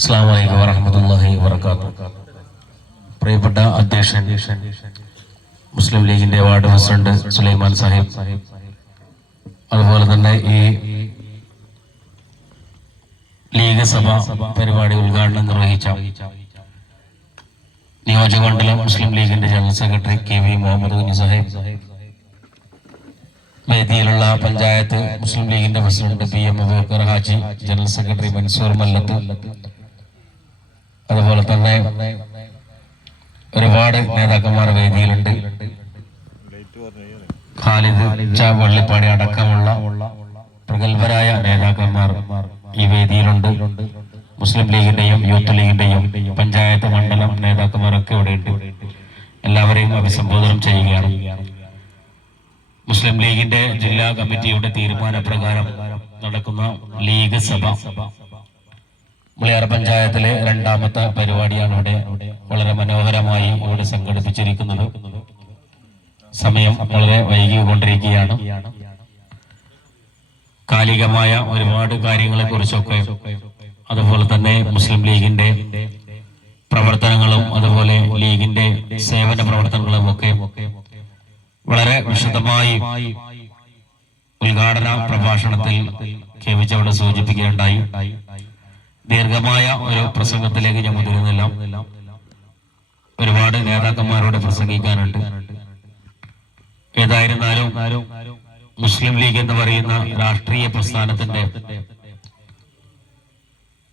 അസ്സലാമു അലൈക്കും വറഹ്മത്തുള്ളാഹി വബറകാതുഹു. പ്രിയപ്പെട്ട അധ്യക്ഷൻ മുസ്ലിം ലീഗിന്റെ വാർഡ് പ്രസിഡന്റ് സുലൈമാൻ സാഹിബ്, അതുപോലെ തന്നെ ഈ ലീഗ് സഭ പരിപാടി ഉദ്ഘാടനം നിർവഹിച്ച നിയോജകമണ്ഡലം മുസ്ലിം ലീഗിന്റെ general secretary KV Muhammad Kunhi Sahib, വേദിയിലുള്ള panchayat Muslim ലീഗിന്റെ president PM Abubakar Haji, general secretary Mansoor Mallath, അതുപോലെ തന്നെ ഒരുപാട് നേതാക്കന്മാർ വേദിയിലുണ്ട്. ഖാലിദ് വള്ളിപ്പാടി അടക്കമുള്ള പ്രഗത്ഭരായ നേതാക്കന്മാർ ഈ വേദിയിലുണ്ട്. മുസ്ലിം ലീഗിന്റെയും യൂത്ത് ലീഗിന്റെയും പഞ്ചായത്ത് മണ്ഡലം നേതാക്കന്മാരൊക്കെ ഇവിടെയുണ്ട്. എല്ലാവരെയും അഭിസംബോധന ചെയ്യുകയാണ്. മുസ്ലിം ലീഗിന്റെ ജില്ലാ കമ്മിറ്റിയുടെ തീരുമാനപ്രകാരം നടക്കുന്ന ലീഗ് സഭ മുളിയാർ പഞ്ചായത്തിലെ രണ്ടാമത്തെ പരിപാടിയാണ് ഇവിടെ വളരെ മനോഹരമായി ഇവിടെ സംഘടിപ്പിച്ചിരിക്കുന്നത്. സമയം വളരെ വൈകിക്കൊണ്ടിരിക്കുകയാണ്. കാലികമായ ഒരുപാട് കാര്യങ്ങളെ കുറിച്ചൊക്കെ, അതുപോലെ തന്നെ മുസ്ലിം ലീഗിന്റെ പ്രവർത്തനങ്ങളും അതുപോലെ ലീഗിന്റെ സേവന പ്രവർത്തനങ്ങളും ഒക്കെ വളരെ വിശദമായി ഉദ്ഘാടന പ്രഭാഷണത്തിൽ KV അവിടെ സൂചിപ്പിക്കുകയുണ്ടായി. ദീർഘമായ ഒരു പ്രസംഗത്തിലേക്ക് ഞാൻ മുതിരുന്നില്ല. ഒരുപാട് നേതാക്കന്മാരോട് പ്രസംഗിക്കാനുണ്ട്. ഏതായിരുന്നാലും മുസ്ലിം ലീഗ് എന്ന് പറയുന്ന രാഷ്ട്രീയ പ്രസ്ഥാനത്തിന്റെ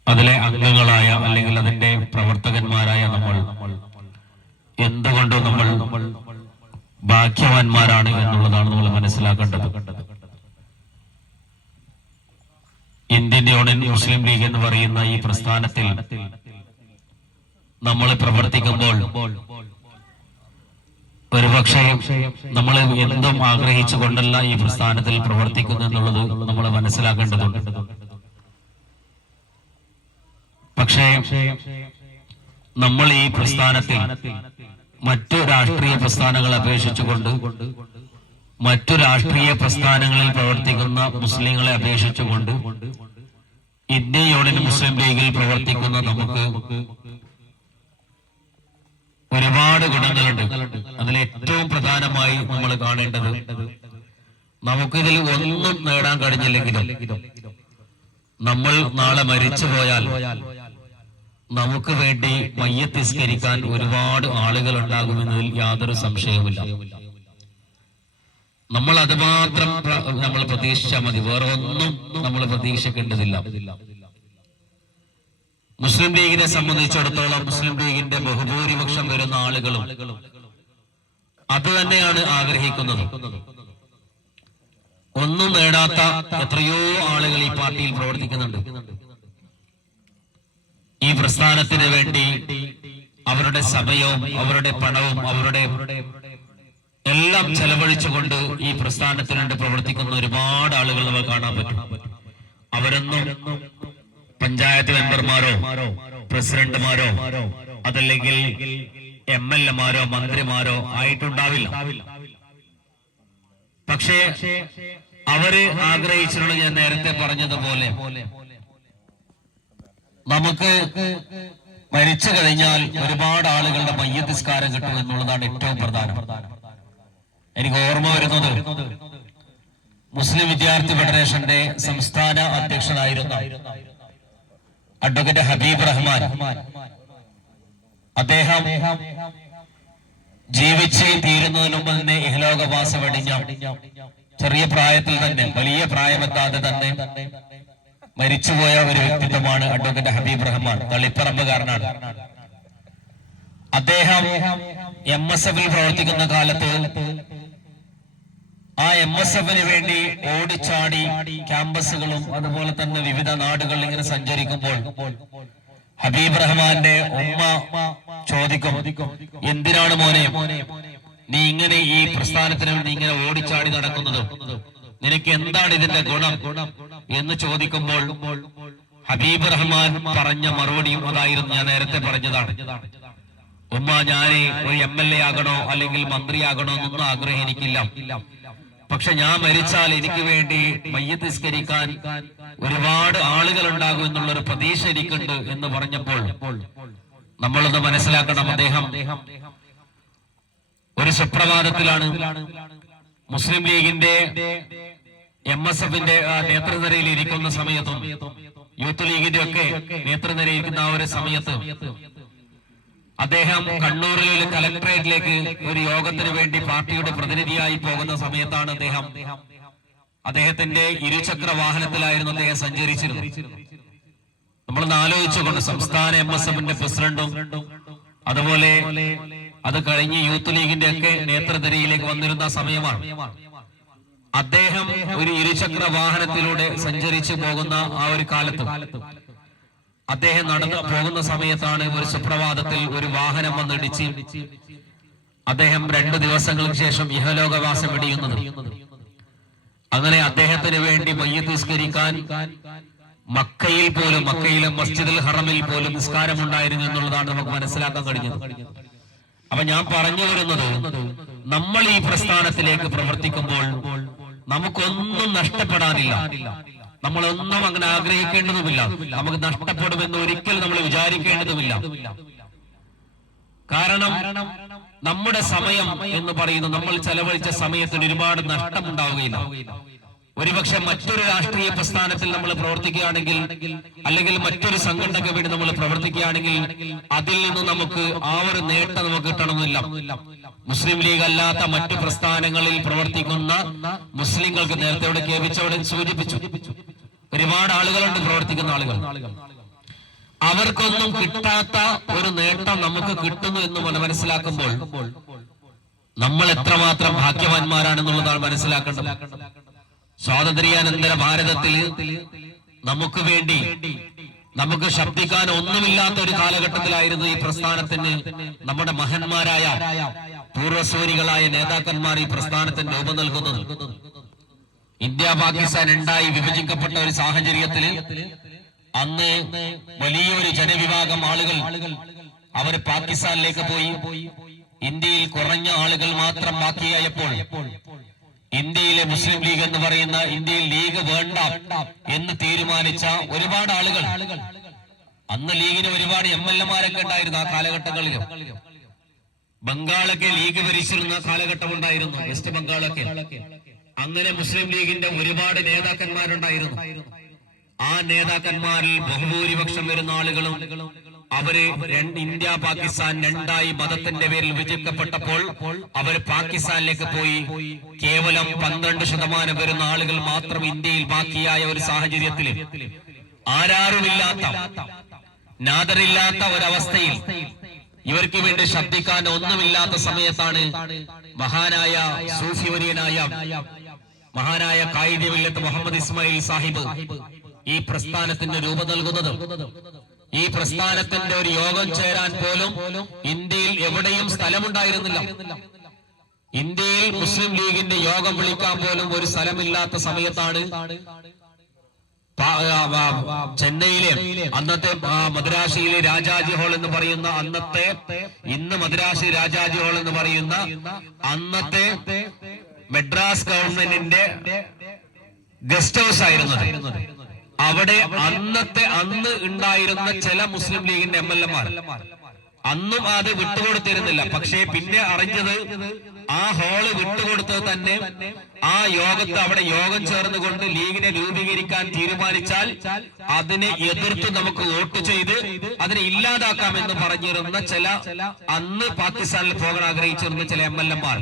അതിലെ അംഗങ്ങളായ അല്ലെങ്കിൽ അതിന്റെ പ്രവർത്തകന്മാരായ നമ്മൾ എന്തുകൊണ്ടും നമ്മൾ ഭാഗ്യവാന്മാരാണ് എന്നുള്ളതാണ് നമ്മൾ മനസ്സിലാക്കേണ്ടത്. ഇന്ത്യൻ യൂണിയൻ മുസ്ലിം ലീഗ് എന്ന് പറയുന്ന ഈ പ്രസ്ഥാനത്തിൽ നമ്മൾ പ്രവർത്തിക്കുമ്പോൾ ഒരുപക്ഷെ നമ്മൾ എന്തും ആഗ്രഹിച്ചുകൊണ്ടല്ല ഈ പ്രസ്ഥാനത്തിൽ പ്രവർത്തിക്കുന്നു എന്നുള്ളത് നമ്മൾ മനസ്സിലാക്കേണ്ടതുണ്ട്. പക്ഷേ നമ്മൾ ഈ പ്രസ്ഥാനത്തിൽ മറ്റു രാഷ്ട്രീയ പ്രസ്ഥാനങ്ങളെ അപേക്ഷിച്ചുകൊണ്ട് മറ്റു രാഷ്ട്രീയ പ്രസ്ഥാനങ്ങളിൽ പ്രവർത്തിക്കുന്ന മുസ്ലിങ്ങളെ അപേക്ഷിച്ചുകൊണ്ട് ഇന്ത്യൻ യൂണിയൻ മുസ്ലിം ലീഗിൽ പ്രവർത്തിക്കുന്ന നമുക്ക് ഒരുപാട് ഗുണങ്ങളുണ്ട്. അതിൽ ഏറ്റവും പ്രധാനമായി നമ്മൾ കാണേണ്ടത്, നമുക്കിതിൽ ഒന്നും നേടാൻ കഴിഞ്ഞില്ലെങ്കിലും നമ്മൾ നാളെ മരിച്ചു പോയാൽ നമുക്ക് വേണ്ടി മയ്യത്തിസ്കരിക്കാൻ ഒരുപാട് ആളുകൾ ഉണ്ടാകുമെന്നതിൽ യാതൊരു സംശയവുമില്ല. നമ്മൾ അത് മാത്രം നമ്മൾ പ്രതീക്ഷിച്ചാൽ മതി, വേറെ ഒന്നും നമ്മൾ പ്രതീക്ഷിക്കേണ്ടതില്ല. മുസ്ലിം ലീഗിനെ സംബന്ധിച്ചിടത്തോളം മുസ്ലിം ലീഗിന്റെ ബഹുഭൂരിപക്ഷം വരുന്ന ആളുകളും അത് തന്നെയാണ് ആഗ്രഹിക്കുന്നത്. ഒന്നും നേടാത്ത എത്രയോ ആളുകൾ ഈ പാർട്ടിയിൽ പ്രവർത്തിക്കുന്നുണ്ട്. ഈ പ്രസ്ഥാനത്തിന് വേണ്ടി അവരുടെ സമയവും അവരുടെ പണവും അവരുടെ എല്ലാം ചെലവഴിച്ചുകൊണ്ട് ഈ പ്രസ്ഥാനത്തിന് വേണ്ടി പ്രവർത്തിക്കുന്ന ഒരുപാട് ആളുകൾ നമ്മൾ കാണാൻ പറ്റും. അവരൊന്നും പഞ്ചായത്ത് മെമ്പർമാരോ പ്രസിഡന്റുമാരോ അതല്ലെങ്കിൽ MLA മാരോ മന്ത്രിമാരോ ആയിട്ടുണ്ടാവില്ല. പക്ഷേ അവര് ആഗ്രഹിച്ചിട്ടുള്ള, ഞാൻ നേരത്തെ പറഞ്ഞതുപോലെ, നമുക്ക് മരിച്ചു കഴിഞ്ഞാൽ ഒരുപാട് ആളുകളുടെ മയ്യത്തിസ്കാരം കിട്ടും എന്നുള്ളതാണ് ഏറ്റവും പ്രധാനം. എനിക്ക് ഓർമ്മ വരുന്നത് മുസ്ലിം വിദ്യാർത്ഥി ഫെഡറേഷന്റെ സംസ്ഥാന അധ്യക്ഷനായിരുന്ന അഡ്വക്കേറ്റ് ഹബീബ് റഹ്മാൻ, അദ്ദേഹം ജീവിച്ച് തീരുന്നതിന് മുമ്പ് തന്നെ ഇഹലോകവാസം വെടിഞ്ഞ ചെറിയ പ്രായത്തിൽ തന്നെ, വലിയ പ്രായമെത്താതെ തന്നെ മരിച്ചുപോയ ഒരു വ്യക്തിത്വമാണ് അഡ്വക്കേറ്റ് ഹബീബ് റഹ്മാൻ. തളിപ്പറമ്പുകാരനാണ്. അദ്ദേഹം MSF പ്രവർത്തിക്കുന്ന കാലത്ത് ആ MSFന് വേണ്ടി ഓടിച്ചാടി ക്യാമ്പസുകളും അതുപോലെ തന്നെ വിവിധ നാടുകളിൽ ഇങ്ങനെ സഞ്ചരിക്കുമ്പോൾ ഹബീബ് റഹ്മാന്റെ ഉമ്മ ചോദിക്കും, എന്തിനാണ് മോനെ നീ ഇങ്ങനെ ഈ പ്രസ്ഥാനത്തിന് വേണ്ടി ഇങ്ങനെ ഓടിച്ചാടി നടക്കുന്നത്? നിനക്ക് എന്താണ് ഇതിന്റെ ഗുണം എന്ന് ചോദിക്കുമ്പോൾ ഹബീബ് റഹ്മാൻ പറഞ്ഞ മറുപടിയും അതായിരുന്നു, ഞാൻ നേരത്തെ പറഞ്ഞതാണ്. ഉമ്മ, ഞാൻ ഒരു MLA ആകണോ അല്ലെങ്കിൽ മന്ത്രിയാകണോ എന്നൊന്നും ആഗ്രഹം എനിക്കില്ല. പക്ഷെ ഞാൻ മരിച്ചാൽ എനിക്ക് വേണ്ടി മയ്യത്ത് നിസ്കരിക്കാൻ ഒരുപാട് ആളുകൾ ഉണ്ടാകും എന്നുള്ളൊരു പ്രതീക്ഷ എനിക്കുണ്ട് എന്ന് പറഞ്ഞപ്പോൾ നമ്മളൊന്ന് മനസ്സിലാക്കണം, അദ്ദേഹം ഒരു സുപ്രഭാതത്തിലാണ് മുസ്ലിം ലീഗിന്റെ MSFന്റെ നേതൃനിരയിൽ ഇരിക്കുന്ന സമയത്തും യൂത്ത് ലീഗിന്റെ ഒക്കെ നേതൃനിരയിൽ ഇരിക്കുന്ന ആ ഒരു സമയത്ത് അദ്ദേഹം കണ്ണൂരിലെ കലക്ടറേറ്റിലേക്ക് ഒരു യോഗത്തിന് വേണ്ടി പാർട്ടിയുടെ പ്രതിനിധിയായി പോകുന്ന സമയത്താണ് അദ്ദേഹത്തിന്റെ ഇരുചക്ര വാഹനത്തിലായിരുന്നു അദ്ദേഹം സഞ്ചരിച്ചിരുന്നത്. നമ്മളൊന്ന് ആലോചിച്ചുകൊണ്ട് സംസ്ഥാന MSFന്റെ പ്രസിഡന്റും അതുപോലെ അത് കഴിഞ്ഞ് യൂത്ത് ലീഗിന്റെ ഒക്കെ നേതൃനിരയിലേക്ക് വന്നിരുന്ന സമയമാണ്. അദ്ദേഹം ഒരു ഇരുചക്ര വാഹനത്തിലൂടെ സഞ്ചരിച്ചു പോകുന്ന ആ ഒരു കാലത്ത് അദ്ദേഹം നടന്നു പോകുന്ന സമയത്താണ് ഒരു സുപ്രഭാതത്തിൽ ഒരു വാഹനം വന്നിടിച്ച് അദ്ദേഹം 2 ദിവസങ്ങൾക്ക് ശേഷം ഇഹലോകവാസം വെടിയുന്നത്. അങ്ങനെ അദ്ദേഹത്തിന് വേണ്ടി മയ്യത്ത് നിസ്കരിക്കാൻ മക്കയിലെ മസ്ജിദുൽ ഹറമിൽ പോലും നിസ്കാരമുണ്ടായിരുന്നു എന്നുള്ളതാണ് നമുക്ക് മനസ്സിലാക്കാൻ കഴിഞ്ഞത്. അപ്പൊ ഞാൻ പറഞ്ഞു വരുന്നത്, നമ്മൾ ഈ പ്രസ്ഥാനത്തിലേക്ക് പ്രവർത്തിക്കുമ്പോൾ നമുക്കൊന്നും നഷ്ടപ്പെടാനില്ല, നമ്മളൊന്നും അങ്ങനെ ആഗ്രഹിക്കേണ്ടതുമില്ല, നമുക്ക് നഷ്ടപ്പെടുമെന്ന് ഒരിക്കലും നമ്മൾ വിചാരിക്കേണ്ടതുമില്ല. കാരണം നമ്മുടെ സമയം എന്ന് പറയുന്നത്, നമ്മൾ ചെലവഴിച്ച സമയത്തിന് ഒരുപാട് നഷ്ടമുണ്ടാവുകയില്ല. ഒരുപക്ഷെ മറ്റൊരു രാഷ്ട്രീയ പ്രസ്ഥാനത്തിൽ നമ്മൾ പ്രവർത്തിക്കുകയാണെങ്കിൽ, അല്ലെങ്കിൽ മറ്റൊരു സംഘടനയ്ക്ക് വേണ്ടി നമ്മൾ പ്രവർത്തിക്കുകയാണെങ്കിൽ അതിൽ നിന്ന് നമുക്ക് ആ ഒരു നേട്ടം നമുക്ക് കിട്ടണമെന്നില്ല. മുസ്ലിം ലീഗ് അല്ലാത്ത മറ്റു പ്രസ്ഥാനങ്ങളിൽ പ്രവർത്തിക്കുന്ന മുസ്ലിങ്ങൾക്ക് നേരത്തെ ഇവിടെ കേൾപ്പിച്ചവിടെ സൂചിപ്പിച്ചു, ഒരുപാട് ആളുകളുണ്ട് പ്രവർത്തിക്കുന്ന ആളുകൾ. അവർക്കൊന്നും കിട്ടാത്ത ഒരു നേട്ടം നമുക്ക് കിട്ടുന്നു എന്ന് മനസ്സിലാക്കുമ്പോൾ നമ്മൾ എത്രമാത്രം ഭാഗ്യവാന്മാരാണെന്നുള്ളതാണ് മനസ്സിലാക്കേണ്ടത്. സ്വാതന്ത്ര്യാനന്തര ഭാരതത്തിൽ നമുക്ക് വേണ്ടി നമുക്ക് ശബ്ദിക്കാൻ ഒന്നുമില്ലാത്ത ഒരു കാലഘട്ടത്തിലായിരുന്നു ഈ പ്രസ്ഥാനത്തിന് നമ്മുടെ മഹന്മാരായ പൂർവസൂരികളായ നേതാക്കന്മാർ ഈ പ്രസ്ഥാനത്തിന് രൂപം നൽകുന്നത്. ഇന്ത്യ പാകിസ്ഥാൻ 2ആയി വിഭജിക്കപ്പെട്ട ഒരു സാഹചര്യത്തിൽ അന്ന് വലിയൊരു ജനവിഭാഗം ആളുകൾ അവർ പാകിസ്ഥാനിലേക്ക് പോയി. ഇന്ത്യയിൽ കുറഞ്ഞ ആളുകൾ മാത്രം ബാക്കിയായപ്പോൾ ഇന്ത്യയിലെ മുസ്ലിം ലീഗ് എന്ന് പറയുന്ന, ഇന്ത്യയിൽ ലീഗ് വേണ്ട എന്ന് തീരുമാനിച്ച ഒരുപാട് ആളുകൾ, അന്ന് ലീഗിന് ഒരുപാട് MLA-മാരൊക്കെ ഉണ്ടായിരുന്നു ആ കാലഘട്ടങ്ങളിൽ. ബംഗാളൊക്കെ ലീഗ് ഭരിച്ചിരുന്ന കാലഘട്ടം ഉണ്ടായിരുന്നു, വെസ്റ്റ് ബംഗാളൊക്കെ. അങ്ങനെ മുസ്ലിം ലീഗിന്റെ ഒരുപാട് നേതാക്കന്മാരുണ്ടായിരുന്നു. ആ നേതാക്കന്മാരിൽ ബഹുഭൂരിപക്ഷം വരുന്ന ആളുകളും അവര് ഇന്ത്യ പാകിസ്ഥാൻ 2ആയി മതത്തിന്റെ പേരിൽ വിഭജിക്കപ്പെട്ടപ്പോൾ അവര് പാകിസ്ഥാനിലേക്ക് പോയി. കേവലം 12% വരുന്ന ആളുകൾ മാത്രം ഇന്ത്യയിൽ ബാക്കിയായ ഒരു സാഹചര്യത്തിൽ, ആരാരുമില്ലാത്ത, നാദറില്ലാത്ത ഒരവസ്ഥയിൽ, ഇവർക്ക് വേണ്ടി ശബ്ദിക്കാൻ ഒന്നുമില്ലാത്ത സമയത്താണ് മഹാനായ സൂഫി വര്യനായ മഹാനായ ഖായിദ് മില്ലത്ത് മുഹമ്മദ് ഇസ്മായിൽ സാഹിബ് ഈ പ്രസ്ഥാനത്തിന് രൂപം നൽകുന്നത്. ഈ പ്രസ്ഥാനത്തിന്റെ ഒരു യോഗം ചേരാൻ പോലും ഇന്ത്യയിൽ എവിടെയും സ്ഥലമുണ്ടായിരുന്നില്ല. ഇന്ത്യയിൽ മുസ്ലിം ലീഗിന്റെ യോഗം വിളിക്കാൻ പോലും ഒരു സ്ഥലമില്ലാത്ത സമയത്താണ് ചെന്നൈയിലെ അന്നത്തെ മദ്രാശിയിലെ രാജാജി ഹാൾ എന്ന് പറയുന്ന, ഇന്ന് മദ്രാശി രാജാജി ഹാൾ എന്ന് പറയുന്ന അന്നത്തെ മദ്രാസ് ഗവൺമെന്റിന്റെ ഗസ്റ്റ് ഹൗസ് ആയിരുന്നത്. അവിടെ അന്ന് ഉണ്ടായിരുന്ന ചില മുസ്ലിം ലീഗിന്റെ MLA-മാർ അന്നും അത് വിട്ടുകൊടുത്തിരുന്നില്ല. പക്ഷേ പിന്നെ അറിഞ്ഞത് ആ ഹാള് വിട്ടുകൊടുത്തത് തന്നെ ആ യോഗത്ത് അവിടെ യോഗം ചേർന്നുകൊണ്ട് ലീഗിനെ രൂപീകരിക്കാൻ തീരുമാനിച്ചാൽ അതിനെ എതിർത്ത് നമുക്ക് വോട്ട് ചെയ്ത് അതിനെ ഇല്ലാതാക്കാമെന്ന് പറഞ്ഞിരുന്ന ചില, അന്ന് പാകിസ്ഥാനിൽ പോകാൻ ആഗ്രഹിച്ചിരുന്ന ചില MLA-മാർ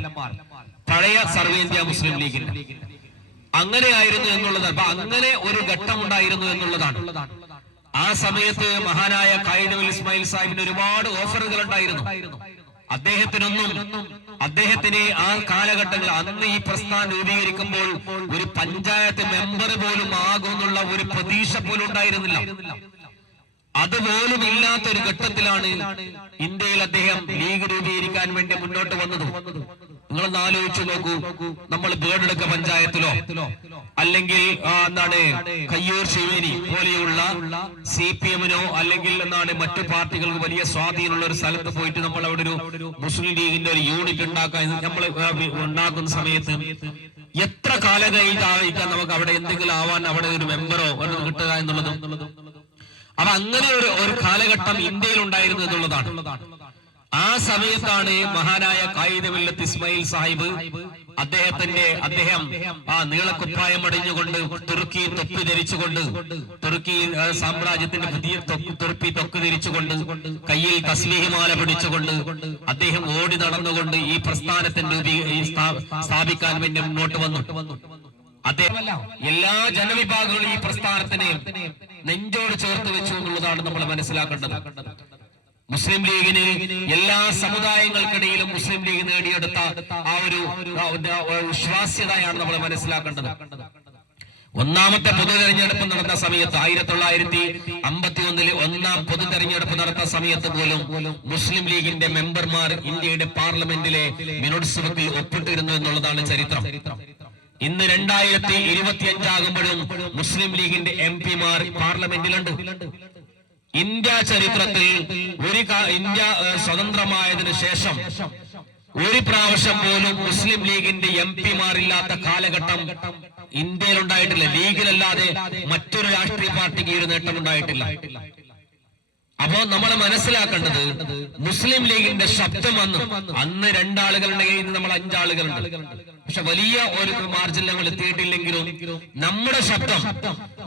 പഴയ സർവേന്ത്യ മുസ്ലിം ലീഗിന്റെ അങ്ങനെയായിരുന്നു എന്നുള്ളതാണ്. അപ്പൊ അങ്ങനെ ഒരു ഘട്ടം ഉണ്ടായിരുന്നു എന്നുള്ളതാണ്. ആ സമയത്ത് മഹാനായ ഖായിദ് ഇസ്മായിൽ സാഹിബിന് ഒരുപാട് ഓഫറുകൾ ഉണ്ടായിരുന്നു. അദ്ദേഹത്തിന് ആ കാലഘട്ടങ്ങളിൽ, അന്ന് ഈ പ്രസ്ഥാനം രൂപീകരിക്കുമ്പോൾ ഒരു പഞ്ചായത്ത് മെമ്പർ പോലും ആകുമെന്നുള്ള ഒരു പ്രതീക്ഷ പോലും ഉണ്ടായിരുന്നില്ല. അതുപോലും ഇല്ലാത്ത ഒരു ഘട്ടത്തിലാണ് ഇന്ത്യയിൽ അദ്ദേഹം ലീഗ് രൂപീകരിക്കാൻ വേണ്ടി മുന്നോട്ട് വന്നത്. നിങ്ങളൊന്ന് ആലോചിച്ചു നോക്കൂ, നമ്മൾ ബേഡെടുക്ക പഞ്ചായത്തിലോ അല്ലെങ്കിൽ കയ്യൂർ ശിവേനി പോലെയുള്ള CPM-നോ അല്ലെങ്കിൽ മറ്റു പാർട്ടികൾക്ക് വലിയ സ്വാധീനമുള്ള ഒരു സ്ഥലത്ത് പോയിട്ട് നമ്മൾ അവിടെ ഒരു മുസ്ലിം ലീഗിന്റെ ഒരു യൂണിറ്റ് ഉണ്ടാക്കാൻ നമ്മൾ ഉണ്ടാക്കുന്ന സമയത്ത് എത്ര കാലം കഴിഞ്ഞാൽ നമുക്ക് അവിടെ എന്തെങ്കിലും ആവാൻ അവിടെ ഒരു മെമ്പറോ കിട്ടുക എന്നുള്ളത്. അപ്പൊ അങ്ങനെ ഒരു കാലഘട്ടം ഇന്ത്യയിൽ ഉണ്ടായിരുന്നു എന്നുള്ളതാണ്. ആ സമയത്താണ് മഹാനായ ഖായിദ് മില്ലത്ത് ഇസ്മായിൽ സാഹിബ് അദ്ദേഹം ആ നീളക്കുപ്പായം അടിഞ്ഞുകൊണ്ട് തുർക്കി തൊപ്പി ധരിച്ചുകൊണ്ട് തുർക്കി സാമ്രാജ്യത്തിന്റെ പുതിയ തൊപ്പി ധരിച്ചുകൊണ്ട് കയ്യിൽ തസ്ബീഹ്മാല പിടിച്ചുകൊണ്ട് അദ്ദേഹം ഓടി നടന്നുകൊണ്ട് ഈ പ്രസ്ഥാനത്തിന്റെ സ്ഥാപിക്കാൻ വേണ്ടി മുന്നോട്ട് വന്നു. അദ്ദേഹം എല്ലാ ജനവിഭാഗങ്ങളും ഈ പ്രസ്ഥാനത്തിനെ നെഞ്ചോട് ചേർത്ത് വെച്ചു എന്നുള്ളതാണ് നമ്മൾ മനസ്സിലാക്കേണ്ടത്. മുസ്ലിം ലീഗിന് എല്ലാ സമുദായങ്ങൾക്കിടയിലും മുസ്ലിം ലീഗ് നേടിയെടുത്ത ആ ഒരു വിശ്വാസ്യതയാണ് നമ്മൾ മനസ്സിലാക്കേണ്ടത്. ഒന്നാമത്തെ പൊതു തെരഞ്ഞെടുപ്പ് നടന്ന സമയത്ത് 1951 ഒന്നാം പൊതു തെരഞ്ഞെടുപ്പ് നടന്ന സമയത്ത് പോലും മുസ്ലിം ലീഗിന്റെ മെമ്പർമാർ ഇന്ത്യയുടെ പാർലമെന്റിലെ മിനോത്സവത്തിൽ ഒപ്പിട്ടിരുന്നു എന്നുള്ളതാണ് ചരിത്രം. ഇന്ന് 2025 ആകുമ്പോഴും മുസ്ലിം ലീഗിന്റെ MP-മാർ പാർലമെന്റിലുണ്ട്. ഇന്ത്യ ചരിത്രത്തിൽ ഇന്ത്യ സ്വതന്ത്രമായതിനു ശേഷം ഒരു പ്രാവശ്യം പോലും മുസ്ലിം ലീഗിന്റെ MP-മാരില്ലാത്ത കാലഘട്ടം ഇന്ത്യയിൽ ഉണ്ടായിട്ടില്ല. ലീഗിലല്ലാതെ മറ്റൊരു രാഷ്ട്രീയ പാർട്ടിക്ക് ഈ ഒരു നേട്ടം ഉണ്ടായിട്ടില്ല. അപ്പോ നമ്മൾ മനസ്സിലാക്കേണ്ടത് മുസ്ലിം ലീഗിന്റെ ശബ്ദം അന്ന് 2 ആളുകളുണ്ടെങ്കിൽ ഇന്ന് നമ്മൾ 5 ആളുകളുണ്ട്. പക്ഷെ വലിയ ഒരു മാർജിൻ നമ്മൾ എത്തിയിട്ടില്ലെങ്കിലും നമ്മുടെ ശബ്ദം,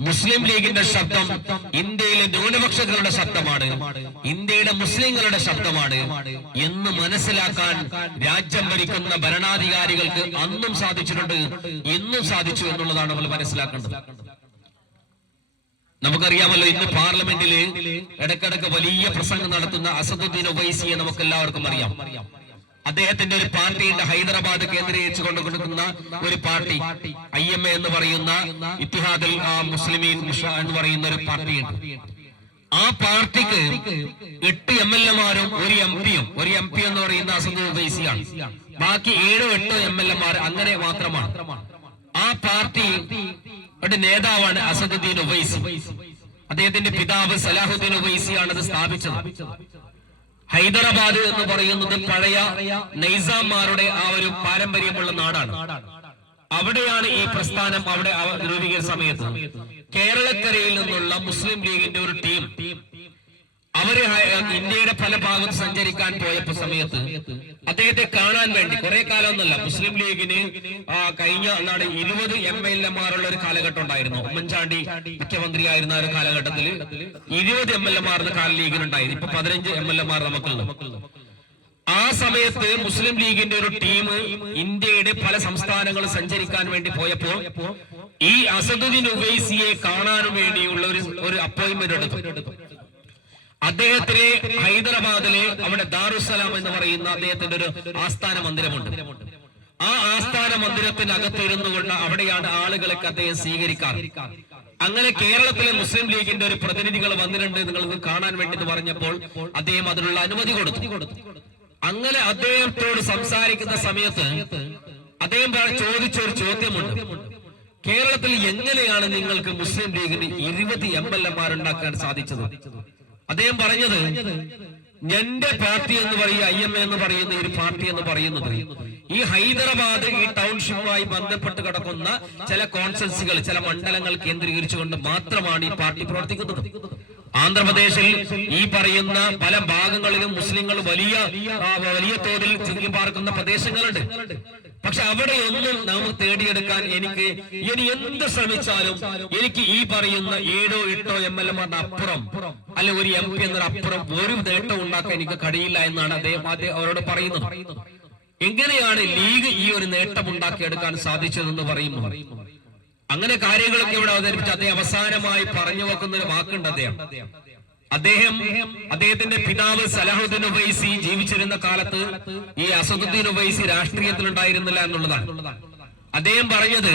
മുസ്ലിം ലീഗിന്റെ ശബ്ദം ഇന്ത്യയിലെ ന്യൂനപക്ഷങ്ങളുടെ ശബ്ദമാണ്, ഇന്ത്യയുടെ മുസ്ലിങ്ങളുടെ ശബ്ദമാണ് എന്ന് മനസ്സിലാക്കാൻ രാജ്യം ഭരിക്കുന്ന ഭരണാധികാരികൾക്ക് അന്നും സാധിച്ചിട്ടുണ്ട്, ഇന്നും സാധിച്ചു എന്നുള്ളതാണ് നമ്മൾ മനസ്സിലാക്കേണ്ടത്. നമുക്കറിയാമല്ലോ, ഇന്ന് പാർലമെന്റില് ഇടക്കിടക്ക് വലിയ പ്രസംഗം നടത്തുന്ന അസദുദ്ദീൻ ഒവൈസിയെ നമുക്ക് എല്ലാവർക്കും അറിയാം. അദ്ദേഹത്തിന്റെ ഒരു പാർട്ടിയുണ്ട്, ഹൈദരാബാദ് കേന്ദ്രീകരിച്ചു കൊണ്ടുകൊടുക്കുന്ന ഒരു പാർട്ടി, IMA എന്ന് പറയുന്ന ഇത്തിഹാദുൽ മുസ്ലിമീൻ എന്ന് പറയുന്ന ഒരു പാർട്ടിയുണ്ട്. ആ പാർട്ടിക്ക് 8 MLA-മാരും ഒരു MP എന്ന് പറയുന്ന അസദുദ്ദീൻ ഒവൈസിയാണ്. ബാക്കി 7-8 MLA-മാർ അങ്ങനെ മാത്രമാണ്. ആ പാർട്ടി നേതാവാണ് അസദുദ്ദീൻ ഒവൈസി. അദ്ദേഹത്തിന്റെ പിതാവ് സലാഹുദ്ദീൻ ഒവൈസിയാണ് അത് സ്ഥാപിച്ചത്. ഹൈദരാബാദ് എന്ന് പറയുന്നത് പഴയ നൈസാംമാരുടെ ആ ഒരു പാരമ്പര്യമുള്ള നാടാണ്. അവിടെയാണ് ഈ പ്രസ്ഥാനം അവിടെ രൂപീകരിച്ച സമയത്ത് കേരളക്കരയിൽ നിന്നുള്ള മുസ്ലിം ലീഗിന്റെ ഒരു ടീം അവര് ഇന്ത്യയുടെ പല ഭാഗത്ത് സഞ്ചരിക്കാൻ പോയപ്പോ സമയത്ത് അദ്ദേഹത്തെ കാണാൻ വേണ്ടി കുറെ കാലമൊന്നുമല്ല, മുസ്ലിം ലീഗിന് കഴിഞ്ഞ 20 MLA-മാരുള്ള ഒരു കാലഘട്ടം ഉണ്ടായിരുന്നു. ഉമ്മൻചാണ്ടി മുഖ്യമന്ത്രിയായിരുന്ന ഒരു കാലഘട്ടത്തിൽ 20 MLA-മാർ ലീഗിനുണ്ടായിരുന്നു. ഇപ്പൊ 15 MLA-മാർ നമുക്കുള്ളത്. ആ സമയത്ത് മുസ്ലിം ലീഗിന്റെ ഒരു ടീം ഇന്ത്യയുടെ പല സംസ്ഥാനങ്ങളും സഞ്ചരിക്കാൻ വേണ്ടി പോയപ്പോ ഈ അസദുദ്ദീൻ ഒവൈസിയെ കാണാനും വേണ്ടിയുള്ള ഒരു അപ്പോയിന്റ്മെന്റ് എടുത്തു. അദ്ദേഹത്തിന് ഹൈദരാബാദിലെ അവിടെ ദാറുസലാം എന്ന് പറയുന്ന അദ്ദേഹത്തിന്റെ ഒരു ആസ്ഥാന മന്ദിരമുണ്ട്. ആ ആസ്ഥാന മന്ദിരത്തിനകത്ത് ഇരുന്നു കൊണ്ട് അവിടെയാണ് ആളുകളൊക്കെ അദ്ദേഹം സ്വീകരിക്കാറ്. അങ്ങനെ കേരളത്തിലെ മുസ്ലിം ലീഗിന്റെ ഒരു പ്രതിനിധികൾ വന്നിട്ടുണ്ട് നിങ്ങൾക്ക് കാണാൻ വേണ്ടി പറഞ്ഞപ്പോൾ അദ്ദേഹം അതിനുള്ള അനുമതി കൊടുത്തു. അങ്ങനെ അദ്ദേഹത്തോട് സംസാരിക്കുന്ന സമയത്ത് അദ്ദേഹം ചോദിച്ചൊരു ചോദ്യമുണ്ട്, കേരളത്തിൽ എങ്ങനെയാണ് നിങ്ങൾക്ക് മുസ്ലിം ലീഗിന് 20 MLA-മാരുണ്ടാക്കാൻ സാധിച്ചത്? അദ്ദേഹം പറഞ്ഞത്, എന്റെ പാർട്ടി എന്ന് പറയുക IMA എന്ന് പറയുന്ന ഒരു പാർട്ടി എന്ന് പറയുന്നത് ഈ ഹൈദരാബാദ് ഈ ടൗൺഷിപ്പുമായി ബന്ധപ്പെട്ട് കിടക്കുന്ന ചില കോൺസൻസുകൾ, ചില മണ്ഡലങ്ങൾ കേന്ദ്രീകരിച്ചുകൊണ്ട് മാത്രമാണ് ഈ പാർട്ടി പ്രവർത്തിക്കുന്നത്. ആന്ധ്രാപ്രദേശിൽ ഈ പറയുന്ന പല ഭാഗങ്ങളിലും മുസ്ലിങ്ങൾ വലിയ തോതിൽ തിങ്ങി പാർക്കുന്ന പ്രദേശങ്ങളുണ്ട്. പക്ഷെ അവിടെ ഒന്നും നമുക്ക് തേടിയെടുക്കാൻ ഇനി എന്ത് ശ്രമിച്ചാലും എനിക്ക് ഈ പറയുന്ന 7-8 MLA-മാരുടെ അപ്പുറം അല്ലെ ഒരു MP എന്നൊരപ്പുറം ഒരു നേട്ടം ഉണ്ടാക്കാൻ എനിക്ക് കഴിയില്ല എന്നാണ് അദ്ദേഹം അവരോട് പറയുന്നത്. എങ്ങനെയാണ് ലീഗ് ഈ ഒരു നേട്ടം ഉണ്ടാക്കിയെടുക്കാൻ സാധിച്ചതെന്ന് പറയുന്നു. അങ്ങനെ കാര്യങ്ങളൊക്കെ ഇവിടെ അവതരിപ്പിച്ച് അദ്ദേഹം അവസാനമായി പറഞ്ഞു വെക്കുന്ന ഒരു വാക്കുണ്ട്. അദ്ദേഹത്തിന്റെ പിതാവ് സലാഹുദ്ദീൻ ഒവൈസി ജീവിച്ചിരുന്ന കാലത്ത് ഈ അസദുദ്ദീൻ ഒവൈസി രാഷ്ട്രീയത്തിലുണ്ടായിരുന്നില്ല എന്നുള്ളതാണ്. അദ്ദേഹം പറഞ്ഞത്,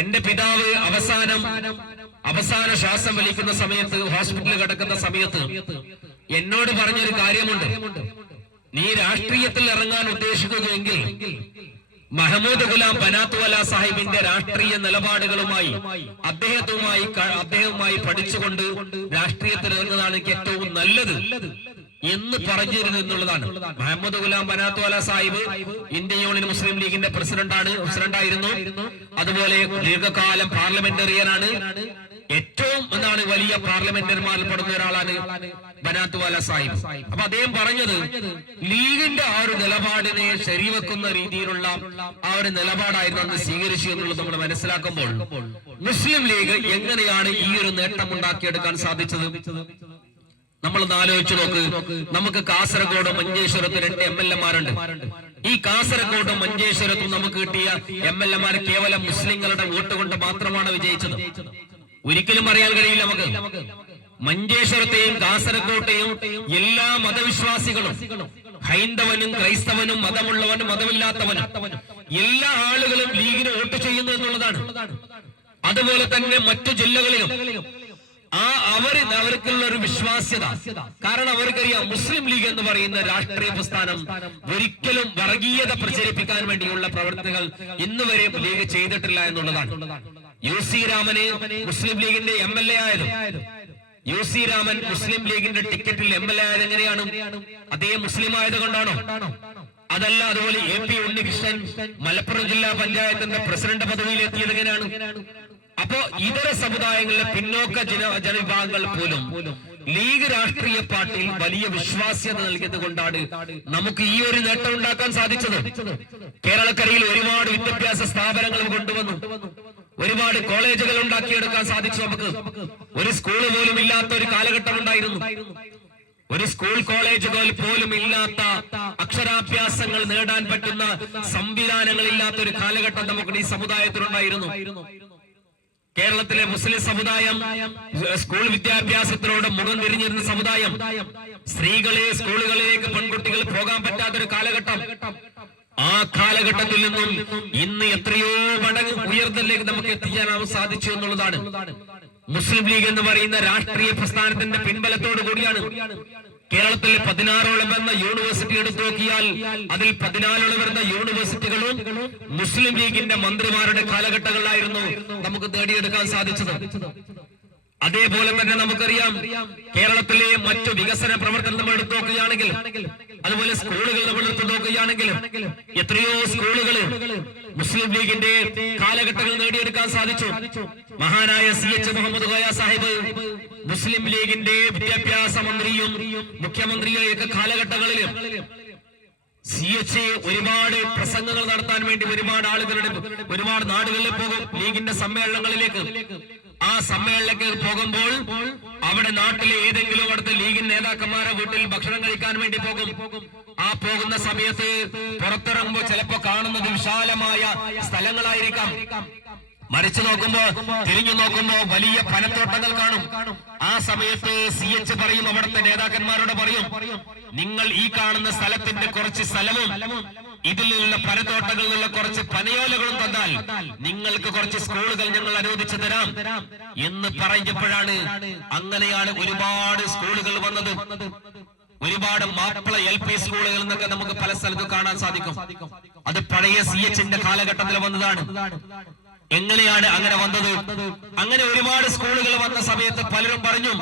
എന്റെ പിതാവ് അവസാന ശ്വാസം വലിക്കുന്ന സമയത്ത് ഹോസ്പിറ്റലിൽ കിടക്കുന്ന സമയത്ത് എന്നോട് പറഞ്ഞൊരു കാര്യമുണ്ട്, നീ രാഷ്ട്രീയത്തിൽ ഇറങ്ങാൻ ഉദ്ദേശിക്കുന്നുവെങ്കിൽ മഹമ്മൂദ് ഗുലാം ബനാത്വാല സാഹിബിന്റെ രാഷ്ട്രീയ നിലപാടുകളുമായി അദ്ദേഹവുമായി പഠിച്ചുകൊണ്ട് രാഷ്ട്രീയത്തിൽ ഇറങ്ങുന്നതാണ് എനിക്ക് ഏറ്റവും നല്ലത് എന്ന് പറഞ്ഞിരുന്നു എന്നുള്ളതാണ്. മുഹമ്മദ് ഗുലാം ബനാത്വാല സാഹിബ് ഇന്ത്യൻ യൂണിയൻ മുസ്ലിം ലീഗിന്റെ പ്രസിഡന്റായിരുന്നു. അതുപോലെ ദീർഘകാലം പാർലമെന്ററിയനാണ്. ഏറ്റവും എന്താണ് വലിയ പാർലമെന്ററിമാരിൽ പെടുന്ന ഒരാളാണ് ബനാത്വാല സാഹിബ്. അപ്പൊ അദ്ദേഹം പറഞ്ഞത് ലീഗിന്റെ ആ ഒരു നിലപാടിനെ ശരിവെക്കുന്ന രീതിയിലുള്ള ആ ഒരു നിലപാടായിരുന്നു അന്ന് സ്വീകരിച്ചു എന്നുള്ളത് നമ്മൾ മനസ്സിലാക്കുമ്പോൾ മുസ്ലിം ലീഗ് എങ്ങനെയാണ് ഈ ഒരു നേട്ടം ഉണ്ടാക്കിയെടുക്കാൻ സാധിച്ചത്? നമ്മളൊന്ന് ആലോചിച്ചു നോക്ക്. നമുക്ക് കാസർഗോഡ് മഞ്ചേശ്വരത്ത് 2 MLA മാരുണ്ട്. ഈ കാസർഗോഡും മഞ്ചേശ്വരത്തും നമുക്ക് കിട്ടിയ MLA മാർ കേവലം മുസ്ലിങ്ങളുടെ വോട്ട് കൊണ്ട് മാത്രമാണ് വിജയിച്ചത്. ഒരിക്കലും അറിയാൻ കഴിയില്ല നമുക്ക്. മഞ്ചേശ്വരത്തെയും കാസർഗോട്ടെയും എല്ലാ മതവിശ്വാസികളും, ഹൈന്ദവനും ക്രൈസ്തവനും മതമുള്ളവനും മതമില്ലാത്തവനും എല്ലാ ആളുകളും ലീഗിന് വോട്ട് ചെയ്യുന്നു എന്നുള്ളതാണ്. അതുപോലെ തന്നെ മറ്റു ജില്ലകളിലും അവർക്കുള്ള ഒരു വിശ്വാസ്യത. കാരണം അവർക്കറിയാം മുസ്ലിം ലീഗ് എന്ന് പറയുന്ന രാഷ്ട്രീയ പ്രസ്ഥാനം ഒരിക്കലും വർഗീയത പ്രചരിപ്പിക്കാൻ വേണ്ടിയുള്ള പ്രവർത്തികൾ ഇന്നുവരെ ലീഗ് ചെയ്തിട്ടില്ല എന്നുള്ളതാണ്. UC രാമന് മുസ്ലിം ലീഗിന്റെ MLA ആയത്, UC രാമൻ മുസ്ലിം ലീഗിന്റെ ടിക്കറ്റിൽ MLA ആയത് എങ്ങനെയാണ്? അദ്ദേഹം മുസ്ലിം ആയത് കൊണ്ടാണോ? അതല്ല. അതുപോലെ AP ഉണ്ണികൃഷ്ണൻ മലപ്പുറം ജില്ലാ പഞ്ചായത്തിന്റെ പ്രസിഡന്റ് പദവിയിൽ എത്തിയത് എങ്ങനെയാണ്? അപ്പോ ഇതര സമുദായങ്ങളിലെ പിന്നോക്ക ജനവിഭാഗങ്ങൾ പോലും ലീഗ് രാഷ്ട്രീയ പാർട്ടിയിൽ വലിയ വിശ്വാസ്യത നൽകിയത് കൊണ്ടാണ് നമുക്ക് ഈ ഒരു നേട്ടം ഉണ്ടാക്കാൻ സാധിച്ചത്. കേരളക്കരയിൽ ഒരുപാട് വിദ്യാഭ്യാസ സ്ഥാപനങ്ങൾ കൊണ്ടുവന്നു, ഒരുപാട് കോളേജുകൾ ഉണ്ടാക്കിയെടുക്കാൻ സാധിച്ചു. നമുക്ക് ഒരു സ്കൂൾ പോലും ഇല്ലാത്ത ഒരു കാലഘട്ടം ഉണ്ടായിരുന്നു. ഒരു സ്കൂൾ കോളേജുകൾ പോലും ഇല്ലാത്ത, അക്ഷരാഭ്യാസങ്ങൾ നേടാൻ പറ്റുന്ന സംവിധാനങ്ങൾ ഇല്ലാത്ത ഒരു കാലഘട്ടം നമുക്ക് ഈ സമുദായത്തിലുണ്ടായിരുന്നു. കേരളത്തിലെ മുസ്ലിം സമുദായം സ്കൂൾ വിദ്യാഭ്യാസത്തിനോട് മുഖം തിരിഞ്ഞിരുന്ന സമുദായം. സ്ത്രീകളെ സ്കൂളുകളിലേക്ക് പെൺകുട്ടികൾ പോകാൻ പറ്റാത്തൊരു കാലഘട്ടം. ആ കാലഘട്ടത്തിൽ നിന്നും ഇന്ന് എത്രയോ മടങ്ങ് ഉയർന്നതിലേക്ക് നമുക്ക് എത്തിക്കാനാവും സാധിച്ചു എന്നുള്ളതാണ്. മുസ്ലിം ലീഗ് എന്ന് പറയുന്ന രാഷ്ട്രീയ പ്രസ്ഥാനത്തിന്റെ പിൻബലത്തോടു കൂടിയാണ് കേരളത്തിൽ 16ഓളം വരുന്ന യൂണിവേഴ്സിറ്റി എടുത്തു നോക്കിയാൽ അതിൽ 14ഓളം വരുന്ന യൂണിവേഴ്സിറ്റികളും മുസ്ലിം ലീഗിന്റെ മന്ത്രിമാരുടെ കാലഘട്ടങ്ങളിലായിരുന്നു നമുക്ക് നേടിയെടുക്കാൻ സാധിച്ചത്. അതേപോലെ തന്നെ നമുക്കറിയാം കേരളത്തിലെ മറ്റു വികസന പ്രവർത്തനം നമ്മൾ എടുത്തു നോക്കുകയാണെങ്കിൽ, അതുപോലെ സ്കൂളുകൾ നമ്മൾ എടുത്തു നോക്കുകയാണെങ്കിൽ എത്രയോ സ്കൂളുകൾ മുസ്ലിം ലീഗിന്റെ കാലഘട്ടങ്ങൾ നേടിയെടുക്കാൻ സാധിച്ചു. മഹാനായ CH മുഹമ്മദ് കോയ സാഹിബ് മുസ്ലിം ലീഗിന്റെ വിദ്യാഭ്യാസ മന്ത്രിയും മുഖ്യമന്ത്രിയും ഒക്കെ കാലഘട്ടങ്ങളിൽ CH ഒരുപാട് പ്രസംഗങ്ങൾ നടത്താൻ വേണ്ടി ഒരുപാട് നാടുകളിൽ പോകും. ലീഗിന്റെ സമ്മേളനങ്ങളിലേക്ക് ആ സമ്മേളനത്തിൽ പോകുമ്പോൾ അവിടെ നാട്ടിലെ ഏതെങ്കിലും അവിടുത്തെ ലീഗിൻ നേതാക്കന്മാരെ വീട്ടിൽ ഭക്ഷണം കഴിക്കാൻ വേണ്ടി പോകും. ആ പോകുന്ന സമയത്ത് പുറത്തിറങ്ങുമ്പോൾ ചിലപ്പോ കാണുന്നത് വിശാലമായ സ്ഥലങ്ങളായിരിക്കാം. മറിച്ചു നോക്കുമ്പോ, തിരിഞ്ഞു നോക്കുമ്പോ വലിയ പനത്തോട്ടങ്ങൾ കാണും. ആ സമയത്ത് CH പറയും, അവിടുത്തെ നേതാക്കന്മാരോട് പറയും, നിങ്ങൾ ഈ കാണുന്ന സ്ഥലത്തിന്റെ കുറച്ച് സ്ഥലവും ഇതിൽ നിന്നുള്ള പനത്തോട്ടങ്ങളിൽ നിന്നുള്ള കുറച്ച് പനയോലകളും തന്നാൽ നിങ്ങൾക്ക് കുറച്ച് സ്കൂളുകൾ ഞങ്ങൾ അനുവദിച്ചു തരാം എന്ന് പറഞ്ഞപ്പോഴാണ് അങ്ങനെയാണ് ഒരുപാട് സ്കൂളുകൾ വന്നത്. ഒരുപാട് മാപ്പിള LP സ്കൂളുകൾ എന്നൊക്കെ നമുക്ക് പല സ്ഥലത്തും കാണാൻ സാധിക്കും. അത് പഴയ CHന്റെ കാലഘട്ടത്തിൽ വന്നതാണ്. എങ്ങനെയാണ് അങ്ങനെ വന്നത്? അങ്ങനെ ഒരുപാട് സ്കൂളുകൾ വന്ന സമയത്ത് പലരും പറഞ്ഞു,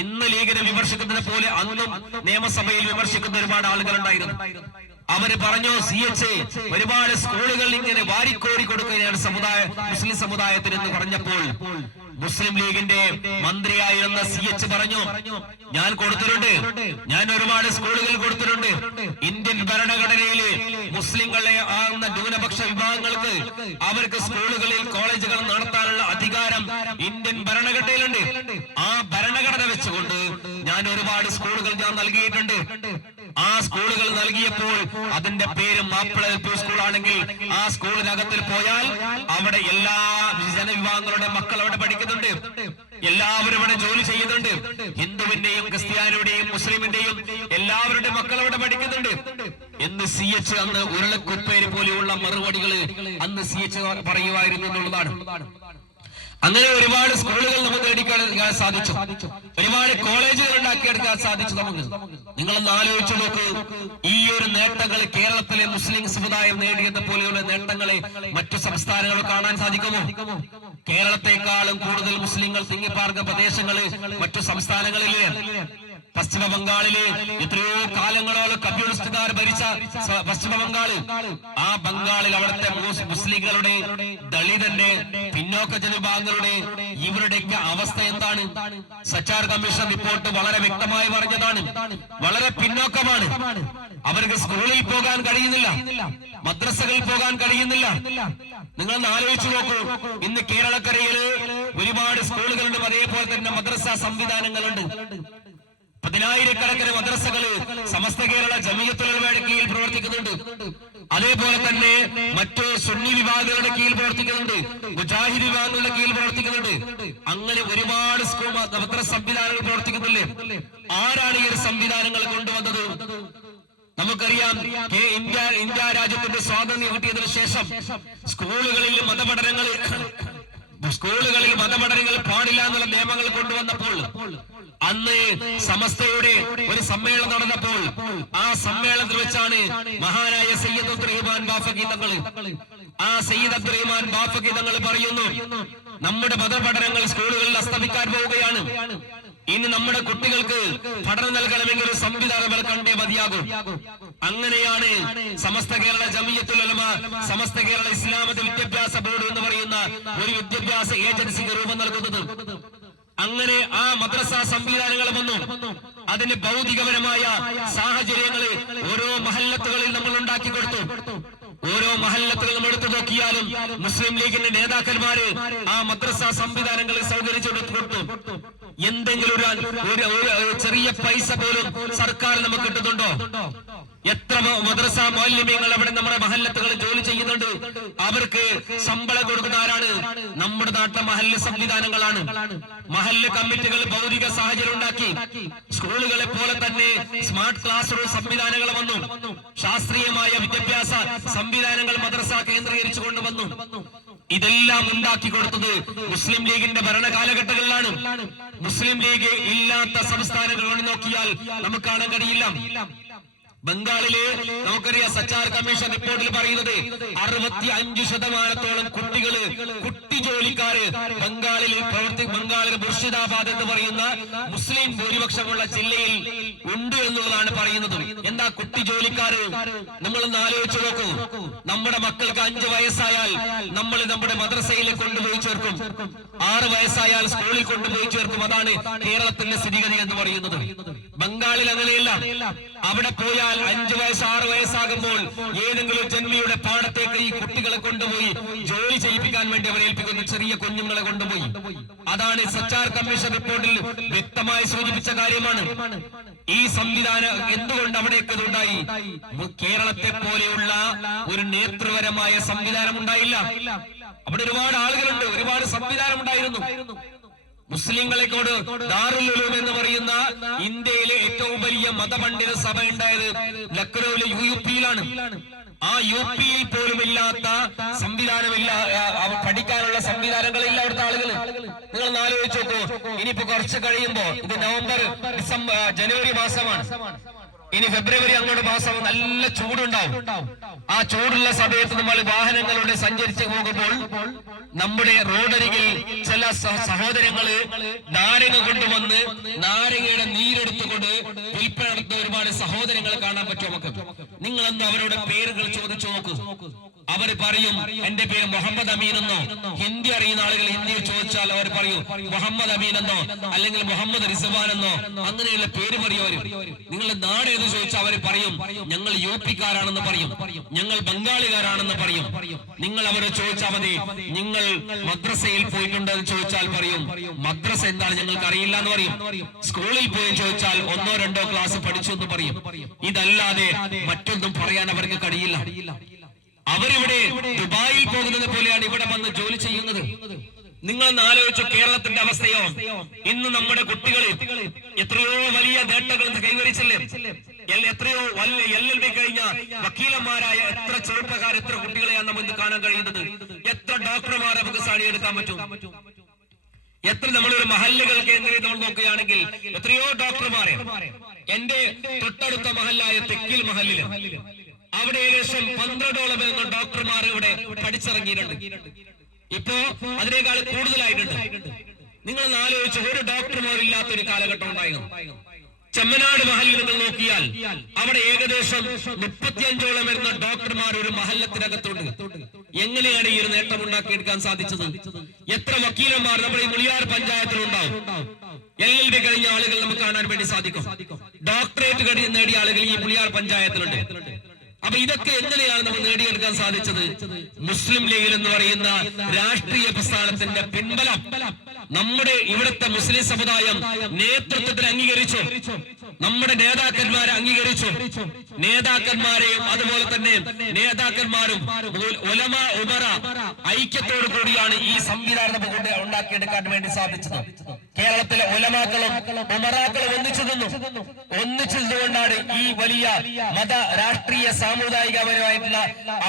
ഇന്ന് ലീഗിനെ വിമർശിക്കുന്നതിനെ പോലെ അന്നും നിയമസഭയിൽ വിമർശിക്കുന്ന ഒരുപാട് ആളുകളുണ്ടായിരുന്നു. അവര് പറഞ്ഞു, CH ഒരുപാട് സ്കൂളുകൾ ഇങ്ങനെ വാരിക്കോരി കൊടുക്കുകയാണ് മുസ്ലിം സമുദായത്തിന് എന്ന് പറഞ്ഞപ്പോൾ മുസ്ലിം ലീഗിന്റെ മന്ത്രിയായിരുന്ന CH പറഞ്ഞു, ഞാൻ കൊടുത്തിട്ടുണ്ട്, ഞാൻ ഒരുപാട് സ്കൂളുകൾ കൊടുത്തിട്ടുണ്ട്. ഇന്ത്യൻ ഭരണഘടനയില് മുസ്ലിങ്ങളെ ആകുന്ന ന്യൂനപക്ഷ വിഭാഗങ്ങൾക്ക് അവർക്ക് സ്കൂളുകളിൽ കോളേജുകൾ നടത്താനുള്ള അധികാരം ഇന്ത്യൻ ഭരണഘടനയിലുണ്ട്. ആ ഭരണഘടന വെച്ചുകൊണ്ട് ഞാൻ ഒരുപാട് സ്കൂളുകൾ ഞാൻ നൽകിയിട്ടുണ്ട്. ആ സ്കൂളുകൾ നൽകിയപ്പോൾ അതിന്റെ പേര് മാപ്പിള LP സ്കൂൾ ആണെങ്കിൽ ആ സ്കൂളിനകത്തിൽ പോയാൽ അവിടെ എല്ലാ ജനവിഭാഗങ്ങളുടെ മക്കൾ അവിടെ പഠിക്കുന്നുണ്ട്. എല്ലാവരും അവിടെ ജോലി ചെയ്യുന്നുണ്ട്. ഹിന്ദുവിന്റെയും ക്രിസ്ത്യാനിയുടെയും മുസ്ലിമിന്റെയും എല്ലാവരുടെ മക്കൾ അവിടെ പഠിക്കുന്നുണ്ട് എന്ന് CH അന്ന് ഉരുളക്കുപ്പേര് പോലെയുള്ള മറുപടികൾ അന്ന് CH പറയുമായിരുന്നു എന്നുള്ളതാണ്. അങ്ങനെ ഒരുപാട് സ്കൂളുകൾ നമുക്ക് നേടിക്കാൻ സാധിച്ചു, ഒരുപാട് കോളേജുകൾ ഉണ്ടാക്കിയെടുക്കാൻ സാധിച്ചു. നമുക്ക് നിങ്ങളൊന്ന് ആലോചിച്ചു നോക്കൂ, ഈ ഒരു നേട്ടങ്ങൾ കേരളത്തിലെ മുസ്ലിം സമുദായം നേടിയത് പോലെയുള്ള നേട്ടങ്ങളെ മറ്റു സംസ്ഥാനങ്ങൾ കാണാൻ സാധിക്കുമോ? കേരളത്തെക്കാളും കൂടുതൽ മുസ്ലിങ്ങൾ തിങ്ങിപ്പാർക്കുന്ന പ്രദേശങ്ങള് മറ്റു സംസ്ഥാനങ്ങളിലെ പശ്ചിമ ബംഗാളില് എത്രയോ കാലങ്ങളോളം കമ്മ്യൂണിസ്റ്റുകാർ ഭരിച്ച പശ്ചിമ ബംഗാള്, ആ ബംഗാളിൽ അവിടുത്തെ മുസ്ലിങ്ങളുടെ, ദളിതന്റെ, പിന്നോക്ക ജനവിഭാഗങ്ങളുടെ ഇവരുടെയൊക്കെ അവസ്ഥ എന്താണ്? സച്ചാർ കമ്മീഷൻ റിപ്പോർട്ട് വളരെ വ്യക്തമായി പറഞ്ഞതാണ്. വളരെ പിന്നോക്കമാണ്. അവർക്ക് സ്കൂളിൽ പോകാൻ കഴിയുന്നില്ല, മദ്രസകളിൽ പോകാൻ കഴിയുന്നില്ല. നിങ്ങളൊന്ന് ആലോചിച്ചു നോക്കൂ. ഇന്ന് കേരളക്കരയില് ഒരുപാട് സ്കൂളുകളുണ്ട്, അതേപോലെ തന്നെ മദ്രസ സംവിധാനങ്ങളുണ്ട്. 10,000-കണക്കിന് മദ്രസകള് സമസ്ത കേരള ജമിയത്തുൽ ഉലമയുടെ കീഴിൽ പ്രവർത്തിക്കുന്നുണ്ട്. അതേപോലെ തന്നെ മറ്റു സുന്നി വിഭാഗങ്ങളുടെ കീഴിൽ പ്രവർത്തിക്കുന്നുണ്ട്, മുജാഹിദ് വിഭാഗങ്ങളുടെ കീഴിൽ പ്രവർത്തിക്കുന്നുണ്ട്. അങ്ങനെ ഒരുപാട് സ്കൂൾ മദ്രസ സംവിധാനങ്ങൾ പ്രവർത്തിക്കുന്നില്ലേ? ആരാണ് ഈ ഒരു സംവിധാനങ്ങൾ കൊണ്ടുവന്നത്? നമുക്കറിയാം, ഇന്ത്യ രാജ്യത്തിന്റെ സ്വാതന്ത്ര്യം കിട്ടിയതിനു ശേഷം സ്കൂളുകളിൽ മതപഠനങ്ങൾ പാടില്ല എന്നുള്ള നിയമങ്ങൾ കൊണ്ടുവന്നപ്പോൾ, അന്ന് സമസ്തയുടെ ഒരു സമ്മേളനം നടന്നപ്പോൾ ആ സമ്മേളനത്തിൽ വെച്ചാണ് മഹാനായ സയ്യിദ് അബ്ദുറഹിമാൻ ബാഫഖി തങ്ങൾ, ആ സയ്യിദ് അബ്ദുറഹിമാൻ ബാഫഖി തങ്ങൾ പറയുന്നു, നമ്മുടെ മതപഠനങ്ങൾ സ്കൂളുകളിൽ അസ്തമിക്കാൻ പോവുകയാണ്. ഇനി നമ്മുടെ കുട്ടികൾക്ക് പഠനം നൽകണമെങ്കിൽ ഒരു സംവിധാനം കണ്ടേ മതിയാകും. അങ്ങനെയാണ് സമസ്ത കേരള ജമിയത്തുൽ ഉലമ, സമസ്ത കേരള ഇസ്ലാമിക വിദ്യാഭ്യാസ ബോർഡ് എന്ന് പറയുന്ന ഒരു വിദ്യാഭ്യാസ ഏജൻസിക്ക് രൂപം നൽകുന്നത്. അങ്ങനെ ആ മദ്രസ സംവിധാനങ്ങൾ വന്നു. അതിന് ഭൗതികപരമായ സാഹചര്യങ്ങള് ഓരോ മഹല്ലത്തുകളിൽ നമ്മൾ ഉണ്ടാക്കി കൊടുത്തു. ഓരോ മഹല്ലത്തുകൾ നമ്മൾ എടുത്തു നോക്കിയാലും മുസ്ലിം ലീഗിന്റെ നേതാക്കന്മാര് ആ മദ്രസ സംവിധാനങ്ങളിൽ സൗകര്യം കൊടുത്തു. എന്തെങ്കിലും ഒരു ചെറിയ പൈസ പോലും സർക്കാർ നമുക്ക് കിട്ടുന്നുണ്ടോ? എത്ര മദ്രസ മൗലവികൾ അവിടെ നമ്മുടെ മഹല്ലത്തുകളിൽ ജോലി ചെയ്യുന്നുണ്ട്. അവർക്ക് ശമ്പളം കൊടുക്കുന്ന ആരാണ്? നമ്മുടെ നാട്ടിലെ മഹല്ല് സംവിധാനങ്ങളാണ്. മഹല്ല് കമ്മിറ്റികൾ ഭൗതിക സാഹചര്യം ഉണ്ടാക്കി. സ്കൂളുകളെ പോലെ തന്നെ സ്മാർട്ട് ക്ലാസ് റൂം സംവിധാനങ്ങൾ വന്നു. ശാസ്ത്രീയമായ വിദ്യാഭ്യാസ സംവിധാനങ്ങൾ മദ്രസ കേന്ദ്രീകരിച്ചു കൊണ്ടുവന്നു. ഇതെല്ലാം ഉണ്ടാക്കി കൊടുത്തത് മുസ്ലിം ലീഗിന്റെ ഭരണ കാലഘട്ടങ്ങളിലാണ്. മുസ്ലിം ലീഗ് ഇല്ലാത്ത സംസ്ഥാനങ്ങൾ നോക്കിയാൽ നമുക്ക് കാണാൻ കഴിയില്ല. ബംഗാളിലെ നമുക്കറിയാം, സച്ചാർ കമ്മീഷൻ റിപ്പോർട്ടിൽ പറയുന്നത് 65% കുട്ടി ജോലിക്കാര് ബംഗാളിലെ മുർഷിദാബാദ് എന്ന് പറയുന്ന മുസ്ലിം ഭൂരിപക്ഷമുള്ള ജില്ലയിൽ ഉണ്ട് എന്നുള്ളതാണ് പറയുന്നത്. എന്താ കുട്ടി ജോലിക്കാര്? നമ്മളൊന്ന് ആലോചിച്ചു നോക്കൂ. നമ്മുടെ മക്കൾക്ക് 5 വയസ്സായാൽ നമ്മൾ നമ്മുടെ മദ്രസയിൽ കൊണ്ടുപോയി ചേർക്കും, 6 വയസ്സായാൽ സ്കൂളിൽ കൊണ്ടുപോയി ചേർക്കും. അതാണ് കേരളത്തിന്റെ സ്ഥിതിഗതി എന്ന് പറയുന്നത്. ബംഗാളിൽ അങ്ങനെയല്ല. അവിടെ പോയാൽ 5 വയസ്സ് 6 വയസ്സാകുമ്പോൾ ഏതെങ്കിലും ജന്മിയുടെ പാടത്തേക്ക് ഈ കുട്ടികളെ കൊണ്ടുപോയി ജോലി ചെയ്യിപ്പിക്കാൻ വേണ്ടി അവരെ ഏൽപ്പിക്കുന്ന ചെറിയ കുഞ്ഞുങ്ങളെ കൊണ്ടുപോയി. അതാണ് സച്ചാർ കമ്മീഷൻ റിപ്പോർട്ടിൽ വ്യക്തമായി സൂചിപ്പിച്ച കാര്യമാണ്. ഈ സംവിധാനം എന്തുകൊണ്ട് അവിടേക്ക് ഉണ്ടായി? കേരളത്തെ പോലെയുള്ള ഒരു നേതൃപരമായ സംവിധാനം ഉണ്ടായില്ല. അവിടെ ഒരുപാട് ആളുകളുണ്ട്, ഒരുപാട് സംവിധാനം ഉണ്ടായിരുന്നു. മുസ്ലിങ്ങളെ കൊണ്ട് ദാറുൽ ഉലൂം എന്ന് പറയുന്ന ഇന്ത്യയിലെ ഏറ്റവും വലിയ മതപണ്ഡിത സഭ ഉണ്ടായത് ലക്നൌവിലെ UP-യിലാണ്. ആ UP-യിൽ പോലും ഇല്ലാത്ത സംവിധാനമില്ല, പഠിക്കാനുള്ള സംവിധാനങ്ങളില്ല അവിടുത്തെ ആളുകൾ. നിങ്ങൾ ആലോചിച്ച് നോക്കൂ. ഇനിയിപ്പോ കുറച്ച് കഴിയുമ്പോ, ഇത് നവംബർ, ഡിസംബർ, ജനുവരി മാസമാണ്. ഇനി ഫെബ്രുവരി അങ്ങോട്ട് മാസം നല്ല ചൂടുണ്ടാവും. ആ ചൂടുള്ള സമയത്ത് നമ്മൾ വാഹനങ്ങളുടെ സഞ്ചരിച്ച് പോകുമ്പോൾ നമ്മുടെ റോഡരികിൽ ചില സഹോദരങ്ങള് നാരങ്ങ കൊണ്ടുവന്ന് നാരങ്ങയുടെ നീരെടുത്തുകൊണ്ട് വിൽപ്പന നടത്തുന്ന ഒരുപാട് സഹോദരങ്ങളെ കാണാൻ പറ്റും നമുക്ക്. നിങ്ങളൊന്ന് അവരുടെ പേരുകൾ ചോദിച്ചു നോക്കൂ. അവർ പറയും, എന്റെ പേര് മുഹമ്മദ് അമീൻ എന്നോ. ഹിന്ദി അറിയുന്ന ആളുകൾ ഹിന്ദിയിൽ ചോദിച്ചാൽ അവർ പറയും മുഹമ്മദ് അമീൻ എന്നോ, അല്ലെങ്കിൽ മുഹമ്മദ് റിസ്വാൻ എന്നോ, അങ്ങനെയുള്ള പേര് പറയും അവര്. നിങ്ങളുടെ നാട് ഏത് ചോദിച്ചാൽ അവർ പറയും ഞങ്ങൾ UP-ക്കാരാണെന്ന് പറയും, ഞങ്ങൾ ബംഗാളികാരാണെന്ന് പറയും. നിങ്ങൾ അവരെ ചോദിച്ചാൽ മതി നിങ്ങൾ മദ്രസയിൽ പോയിട്ടുണ്ടോ എന്ന് ചോദിച്ചാൽ പറയും മദ്രസ എന്താണ് ഞങ്ങൾക്ക് അറിയില്ല എന്ന് പറയും. സ്കൂളിൽ പോയി ചോദിച്ചാൽ 1 or 2 ക്ലാസ് പഠിച്ചു എന്ന് പറയും. ഇതല്ലാതെ മറ്റൊന്നും പറയാൻ അവർക്ക് കഴിയില്ല. അവരിവിടെ ദുബായിൽ പോകുന്നത് പോലെയാണ് ഇവിടെ വന്ന് ജോലി ചെയ്യുന്നത്. നിങ്ങൾ ആലോചിച്ചു കേരളത്തിന്റെ അവസ്ഥയോ? ഇന്ന് നമ്മുടെ കുട്ടികൾ എത്രയോ വലിയ നേട്ടങ്ങൾ കൈവരിച്ചില്ലേ? എത്രയോ LLB കഴിഞ്ഞ വക്കീലന്മാരായ എത്ര ചെറുപ്പക്കാർ, എത്ര കുട്ടികളെയാണ് നമ്മൾ ഇന്ന് കാണാൻ കഴിയുന്നത്. എത്ര ഡോക്ടർമാരെ നമുക്ക് സാണിയെടുക്കാൻ പറ്റും? എത്ര നമ്മളൊരു മഹല്ലുകൾ കേന്ദ്രീകരിച്ച് നമ്മൾ നോക്കുകയാണെങ്കിൽ എത്രയോ ഡോക്ടർമാരെ. എന്റെ തൊട്ടടുത്ത മഹല്ലായ തെക്കിൽ മഹല്ലില് അവിടെ ഏകദേശം 12ഓളം വരുന്ന ഡോക്ടർമാർ ഇവിടെ പഠിച്ചിറങ്ങിയിട്ടുണ്ട്. ഇപ്പോ അതിനേക്കാൾ കൂടുതലായിട്ടുണ്ട്. നിങ്ങൾ ആലോചിച്ച്, ഒരു ഡോക്ടർമാരില്ലാത്ത ഒരു കാലഘട്ടം ഉണ്ടായിരുന്നു. ചെമ്മനാട് മഹല്ലിൽ നിങ്ങൾ നോക്കിയാൽ അവിടെ ഏകദേശം 35ഓളം വരുന്ന ഡോക്ടർമാർ ഒരു മഹല്ലത്തിനകത്തുണ്ട്. എങ്ങനെയാണ് ഈ ഒരു നേട്ടം ഉണ്ടാക്കിയെടുക്കാൻ സാധിച്ചത്? എത്ര വക്കീലന്മാർ നമ്മുടെ ഈ മുളിയാർ പഞ്ചായത്തിലുണ്ടാവും? LLB കഴിഞ്ഞ ആളുകൾ നമുക്ക് കാണാൻ വേണ്ടി സാധിക്കും. ഡോക്ടറേറ്റ് നേടിയ ആളുകൾ ഈ മുളിയാർ പഞ്ചായത്തിലുണ്ട്. അപ്പൊ ഇതൊക്കെ എങ്ങനെയാണ് നമ്മൾ നേടിയെടുക്കാൻ സാധിച്ചത്? മുസ്ലിം ലീഗ് എന്ന് പറയുന്ന രാഷ്ട്രീയ പ്രസ്ഥാനത്തിന്റെ പിൻബലം നമ്മുടെ ഇവിടുത്തെ മുസ്ലിം സമുദായം നേതൃത്വത്തിൽ അംഗീകരിച്ചു. നമ്മുടെ നേതാക്കന്മാരെ അംഗീകരിച്ചു. നേതാക്കന്മാരെയും അതുപോലെ തന്നെ നേതാക്കന്മാരും ഉലമ ഉമറ ഐക്യത്തോടു കൂടിയാണ് ഈ സംവിധാനം നമുക്ക് ഉണ്ടാക്കിയെടുക്കാൻ വേണ്ടി സാധിച്ചത്. കേരളത്തിലെ ഉലമാക്കളും ഉമറാക്കളും ഒന്നിച്ചതുകൊണ്ടാണ് ഈ വലിയ മത രാഷ്ട്രീയ സാമുദായികപരമായിട്ടുള്ള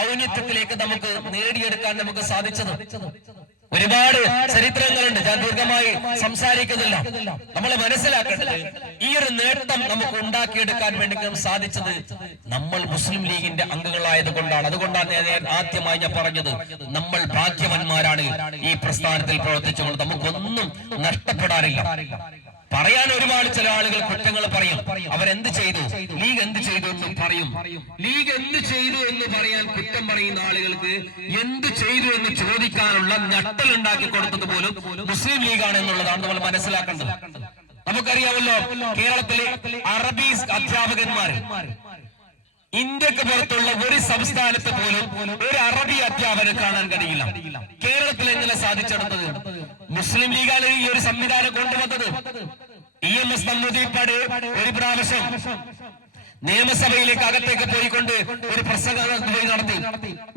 ഔന്നത്യത്തിലേക്ക് നമുക്ക് നേടിയെടുക്കാൻ നമുക്ക് സാധിച്ചത്. ഒരുപാട് ചരിത്രങ്ങളുണ്ട്, ഞാൻ ദീർഘമായി സംസാരിക്കുന്നില്ല. നമ്മൾ മനസ്സിലാക്കേണ്ടത് ഈ ഒരു നേട്ടം നമുക്ക് ഉണ്ടാക്കിയെടുക്കാൻ വേണ്ടി സാധിച്ചത് നമ്മൾ മുസ്ലിം ലീഗിന്റെ അംഗങ്ങളായത് കൊണ്ടാണ്. അതുകൊണ്ടാണ് ആദ്യമായി ഞാൻ പറഞ്ഞത്, നമ്മൾ ഭാഗ്യവാന്മാരാണ് ഈ പ്രസ്ഥാനത്തിൽ പ്രവർത്തിച്ചുകൊണ്ട്. നമുക്കൊന്നും നഷ്ടപ്പെടാറില്ല. പറയാൻ ഒരുപാട് ചില ആളുകൾ കുറ്റങ്ങൾ പറയും. അവരെന്ത് ചെയ്തു, ലീഗ് എന്ത് ചെയ്തു എന്ന് പറയും. ലീഗ് എന്ത് ചെയ്തു എന്ന് പറയാൻ കുറ്റം പറയുന്ന ആളുകൾക്ക് എന്ത് ചെയ്തു എന്ന് ചോദിക്കാനുള്ള ഞട്ടൽ ഉണ്ടാക്കി കൊടുത്തത് പോലും മുസ്ലിം ലീഗാണ് എന്നുള്ളതാണ് നമ്മൾ മനസ്സിലാക്കേണ്ടത്. നമുക്കറിയാമല്ലോ, കേരളത്തിലെ അറബി അധ്യാപകന്മാർ ഇന്ത്യക്ക് പുറത്തുള്ള ഒരു സംസ്ഥാനത്ത് പോലും ഒരു അറബി അധ്യാപകനെ കാണാൻ കഴിയില്ല. കേരളത്തിൽ എങ്ങനെ സാധിച്ചെടുത്തത്? മുസ്ലിം ലീഗാണ് ഈ ഒരു സംവിധാനം കൊണ്ടുവന്നത്. EMS നമ്പൂതിരിപ്പാട് ഒരു പ്രാവശ്യം നിയമസഭയിലേക്ക് അകത്തേക്ക് പോയിക്കൊണ്ട് ഒരു പ്രസംഗം പോയി നടത്തി.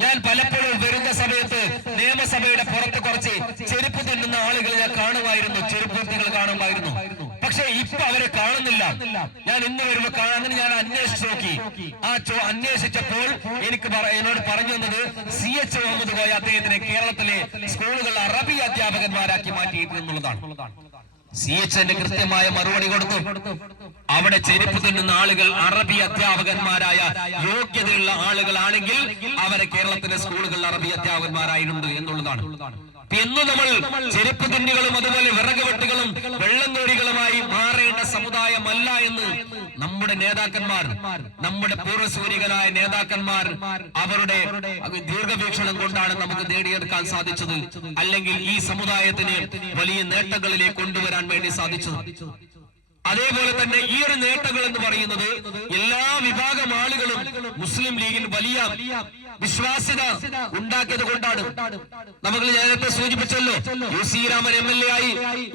ഞാൻ പലപ്പോഴും വരുന്ന സമയത്ത് നിയമസഭയുടെ പുറത്ത് കുറച്ച് ചെരുപ്പ് തിന്നുന്ന ആളുകൾ ഞാൻ കാണുമായിരുന്നു, ചെരുപ്പുകൾ കാണുമായിരുന്നു. പക്ഷെ ഇപ്പൊ അവരെ കാണുന്നില്ല. ഞാൻ ഇന്ന് വരുമ്പോ അങ്ങനെ ഞാൻ അന്വേഷിച്ചു നോക്കി. അന്വേഷിച്ചപ്പോൾ എന്നോട് പറഞ്ഞു തന്നത് CH മുഹമ്മദ് കോയ അദ്ദേഹത്തിനെ കേരളത്തിലെ സ്കൂളുകൾ അറബി അധ്യാപകന്മാരാക്കി മാറ്റിയിട്ടുള്ളതാണ്. CH കൃത്യമായ മറുപടി കൊടുത്തു. അവിടെ ചെരുപ്പ് തിന്നുന്ന ആളുകൾ അറബി അധ്യാപകന്മാരായ യോഗ്യതയുള്ള ആളുകളാണെങ്കിൽ അവരെ കേരളത്തിലെ സ്കൂളുകൾ അറബി അധ്യാപകന്മാരായിട്ടുണ്ട് എന്നുള്ളതാണ്. ഇന്ന് നമ്മൾ ചെരുപ്പ് തിന്നുകളും അതുപോലെ വിറക് വെട്ടുകളും വെള്ളം കോരികളുമായി മാറേണ്ട സമുദായമല്ല എന്ന് നമ്മുടെ നേതാക്കന്മാർ, നമ്മുടെ പൂർവ്വസൂരികളായ നേതാക്കന്മാർ അവരുടെ ദീർഘവീക്ഷണം കൊണ്ടാണ് നമുക്ക് നേടിയെടുക്കാൻ സാധിച്ചത്. അല്ലെങ്കിൽ ഈ സമുദായത്തിന് വലിയ നേട്ടങ്ങളിലേക്ക് കൊണ്ടുവരാൻ വേണ്ടി സാധിച്ചത്. അതേപോലെ തന്നെ ഈ ഒരു നേട്ടങ്ങൾ എന്ന് പറയുന്നത് എല്ലാ വിഭാഗം ആളുകളും മുസ്ലിം ലീഗിൽ വലിയ വിശ്വാസ്യത ഉണ്ടാക്കിയത് കൊണ്ടാണ്. നമുക്ക് നേരത്തെ സൂചിപ്പിച്ചല്ലോ, UC രാമൻ MLA ആയി,